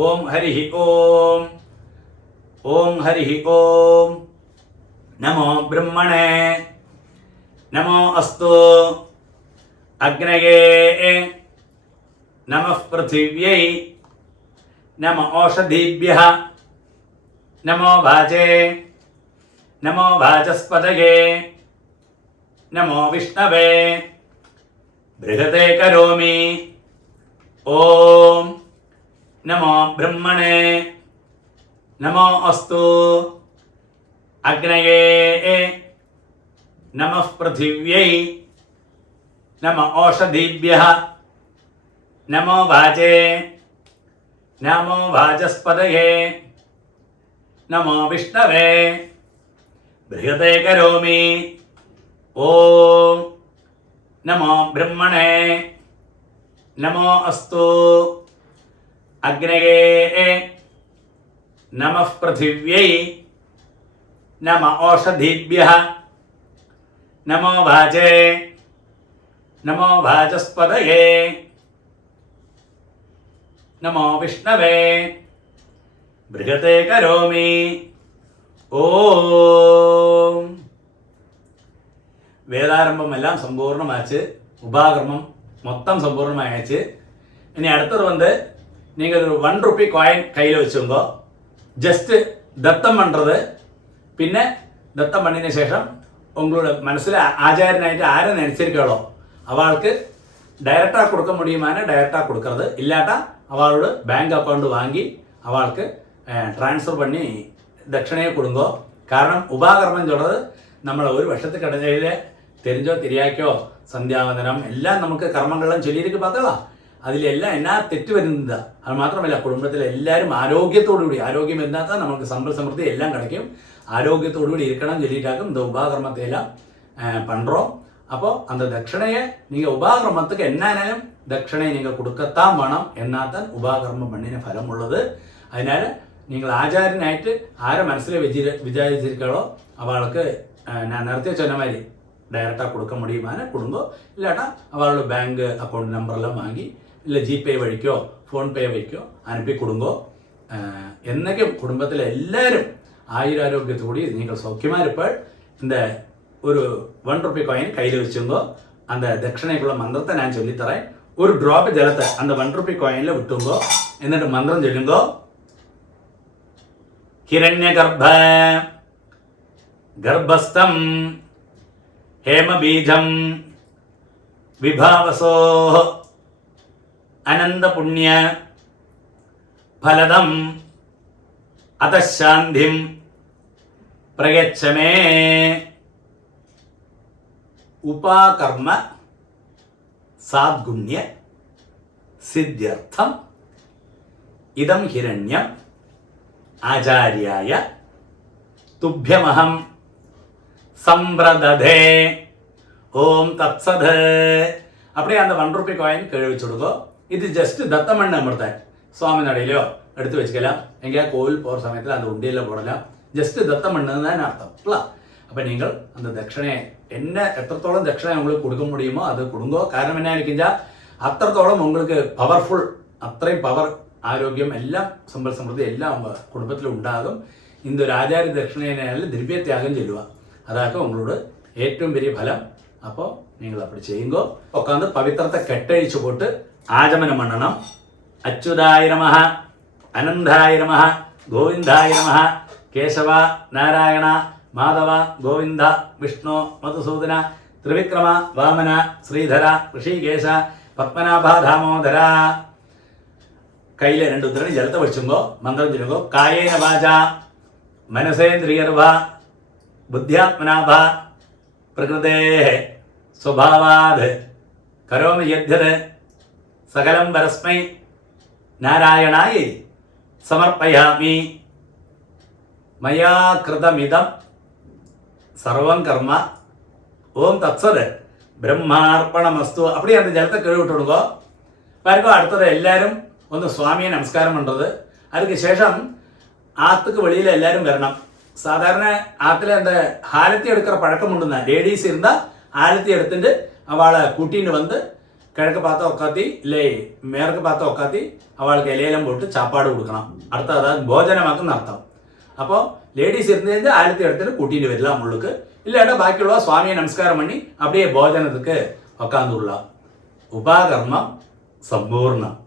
ഓം ഹരിഃ ഓം. ഓം ഹരിഃ ഓം. നമോ ബ്രഹ്മണേ നമോ അസ്തു അഗ്നയേ നമഃ പൃഥിവ്യൈ നമ ഓഷധീഭ്യഃ നമോ വാചേ നമോ വാചസ്പതയേ നമോ വിഷ്ണവേ ബൃഹതേ കരോമി ഓം നമോ ബ്രഹ്മണേ നമോ അസ്തു അഗ്നയേ നമഃ പൃഥിവ്യൈ നമ ഓഷധീഭ്യഃ നമോ വാചേ നമോ വാചസ്പതയേ നമോ വിഷ്ണവേ ബൃഹതേ കരോമി ഓം നമോ ബ്രഹ്മണേ നമോ അസ്തു അഗ്നയേ നമഃ പൃഥിവ്യൈ നമ ഓഷധീഭ്യഃ നമോ വാചേ നമോ വാചസ്പതയേ നമോ വിഷ്ണവേ ബൃഹതേ കരോമി ഓം. വേദാരംഭം എല്ലാം സമ്പൂർണ്ണമാച്ച് ഉപാകർമ്മം മൊത്തം സമ്പൂർണ്ണമായച്ച് ഇനി അടുത്തത് വന്ന് നിങ്ങൾ ഒരു 1 റുപ്പി കോയിൻ കയ്യിൽ വെച്ചുമ്പോ ജസ്റ്റ് ദത്തം പண்றது പിന്നെ ദത്തം பண்ணின ശേഷം உங்களோட മനസ്സിൽ ആചാരനായിട്ട് ആരെ നിனைச்சிருக்காளோ அவளுக்கு டைரக்டா கொடுக்க முடியுமான டைரக்டா கொடுக்கிறது இல்லாட்டா அவளோட பேங்க் அக்கௌண்ட் வாங்கி அவளுக்கு ട്രാൻസ്ഫർ பண்ணி ദക്ഷിണയെ കൊടുங்கோ. കാരണം ഉപാകർമ്മം ചൊല്ലത് നമ്മൾ ഒരു വർഷத்துக்கிடையில தெரிஞ்சோ தெரியாக்கோ സന്ധ്യാവന്ദനം എല്ലാം നമുക്ക് കർമ്മങ്ങളെല്ലാം ചൊല്ലിയിരിക്ക് பார்த்தலாம். അതിലെല്ലാം എന്നാ തെറ്റ് വരുന്നത്. അത് മാത്രമല്ല കുടുംബത്തിലെ എല്ലാവരും ആരോഗ്യത്തോടുകൂടി, ആരോഗ്യം എന്നാത്താൽ നമുക്ക് സമ്പൽ സമൃദ്ധി എല്ലാം கிடைக்கும். ஆரோக்கியத்தோடு இருக்கணும் சொல்லிட்டாக்கும் இந்த உபாகர்மத்தை எல்லாம் பண்ணுறோம். அப்போ அந்த தட்சணையை நீங்கள் உபாகர்மத்துக்கு என்னாலும் தட்சணையை நீங்கள் கொடுக்கத்தான் வேணும். എന്നാത്താൻ உபாகர்மம் பண்ணின ഫലം ഉള്ളത്. അതിനാൽ നിങ്ങൾ ആചാര്യനായിട്ട് ആരെ മനസ്സിൽ വിചാരിച്ചിരിക്കാളോ അവൾക്ക് ഞാൻ നേരത്തെ சொன்ன மாதிரி டைரக்டாக கொடுக்க முடியுமான கொடுங்கோ. இல்லாட்டா அவளோட பேங்க் அக்கௌண்ட் நம்பரெல்லாம் வாங்கி இல்லை ஜிபே வழிக்கோ ஃபோன்பே வழிக்கோ அனுப்பி கொடுங்கோ. എന്നൊക്കെ കുടുംബത്തിലെ എല്ലാവരും ആയുരാരോഗ്യത്തോടെ നിങ്ങൾ സൗഖ്യമായിരിപ്പോൾ இந்த ഒരു 1 റുപ്പി കോയിൻ കയ്യിൽ വെച്ചുങ്കോ. அந்த ദക്ഷിണയ്ക്കുള്ള മന്ത്രത്തെ ഞാൻ ചൊല്ലിത്തറേൻ. ഒരു ഡ്രോപ്പ് ജലത്തെ அந்த 1 റുപ്പി കോയിനിൽ വിട്ടുങ്കോ. എന്നിട്ട് മന്ത്രം ചൊല്ലുങ്കോ. ഹിരണ്യഗർഭ ഗർഭസ്ഥം ഹേമബീജം വിഭാവസോ അനന്തപുണ്യ ഫലദം അതശാന്തിം പ്രയച്ഛമേ. ഉപാകർമ്മ സാദ്ഗുണ്യ സിദ്ധ്യർത്ഥം ഇദം ഹിരണ്യം ആചാര്യായ തുഭ്യമഹം സംപ്രദധേ. ഓം തത്സത്. அப்படியே அந்த 1 റുപ്പി കോയിൻ കഴുകിച്ചു കൊടുക്കോ. ഇത് ജസ്റ്റ് ദത്തമണ്ണ അമർത്താൻ சுவாமி நடையிலையோ எடுத்து வச்சுக்கலாம். எங்கேயா கோவில் போகிற சமயத்தில் அந்த உண்டியில் போடலாம். ஜஸ்ட் தத்தம் பண்ணது தான் அர்த்தம். அப்போ நீங்கள் அந்த தட்சணையை என்ன எത്രത്തോളം தட்சணை உங்களுக்கு கொடுக்க முடியுமோ அது கொடுங்கோ. കാരണം என்ன இருக்குஞ்சா അത്രത്തോളം உங்களுக்கு പവർഫുൾ, അത്രയും പവർ, ആരോഗ്യം എല്ലാം സമ്പൽ സമൃദ്ധി എല്ലാം കുടുംബത്തിൽ ഉണ്ടാകും. இந்த ഒരു ആചാര്യ ദക്ഷിണേനായാലും ദ്രവ്യത്യാഗം ചെല്ലുക. അതാക്കും ഉങ്ങളോട് ഏറ്റവും വലിയ ഫലം. അപ്പോൾ നിങ്ങൾ அப்படி ചെയ്യുമ്പോൾ ഉட்காந்து പവിത്രത്തെ കെട്ടഴിച്ചു പോട്ട് ആചമനം பண்ணണം. അച്യുതായ നമഃ, അനന്തായ നമഃ, ഗോവിന്ദായ നമഃ, കേശവ, നാരായണ, മാധവ, ഗോവിന്ദ, വിഷ്ണു, മധുസൂദന, ത്രിവിക്രമ, വാമന, ശ്രീധര, ഋഷികേശ, പത്മനാഭ, ദാമോദര. കയ്യിലെ 2 ഉദ്ധരണി ജലത്തെ വെച്ചുമ്പോ മന്ത്രം ചൊല്ലുമ്പോ കായേന വാച മനസേന്ദ്രിയർവ ബുദ്ധ്യാത്മനാഭ പ്രകൃതേ സ്വഭാവാത് കരോമി യദ്യത് സകലം പരസ്മൈ നാരായണായ സമർപ്പയാമി. മയാ കൃതമിദം സർവം കർമ്മ ഓം തത്സത് ബ്രഹ്മാർപ്പണമസ്തു. அப்படி அந்த ஜலத்தை கழுவி விட்டுடுங்கோ. பாருங்க, அடுத்தது எல்லாரும் ഒന്ന് സ്വാമിയെ നമസ്കാരം പண்றது. அதுக்கு ശേഷം ஆற்றுக்கு வெளியில் எல்லாரும் வரணும். சாதாரண ஆற்றுல அந்த ஆலத்தி எடுக்கிற பழக்கம் உண்டுன்னா லேடிஸ் இருந்தால் ஆலத்தி எடுத்துட்டு அவளை கூட்டின்னு வந்து கிழக்கு பார்த்து உட்காத்தி இல்லை மேற்கு பார்த்து உட்காத்தி அவளுக்கு இலையெல்லாம் போட்டு சாப்பாடு கொடுக்கணும். அடுத்த அதாவது போஜனமாக்குன்னு அர்த்தம். അപ്പോൾ லேடிஸ் இருந்து ஆயிரத்தி இடத்துல கூட்டிட்டு வரலாம் உள்ளுக்கு. இல்லாட்டா பாக்கியுள்ள சுவாமியை நமஸ்காரம் பண்ணி அப்படியே போஜனத்துக்கு உட்காந்துடலாம். உபாகர்மம் சம்பூர்ணம்.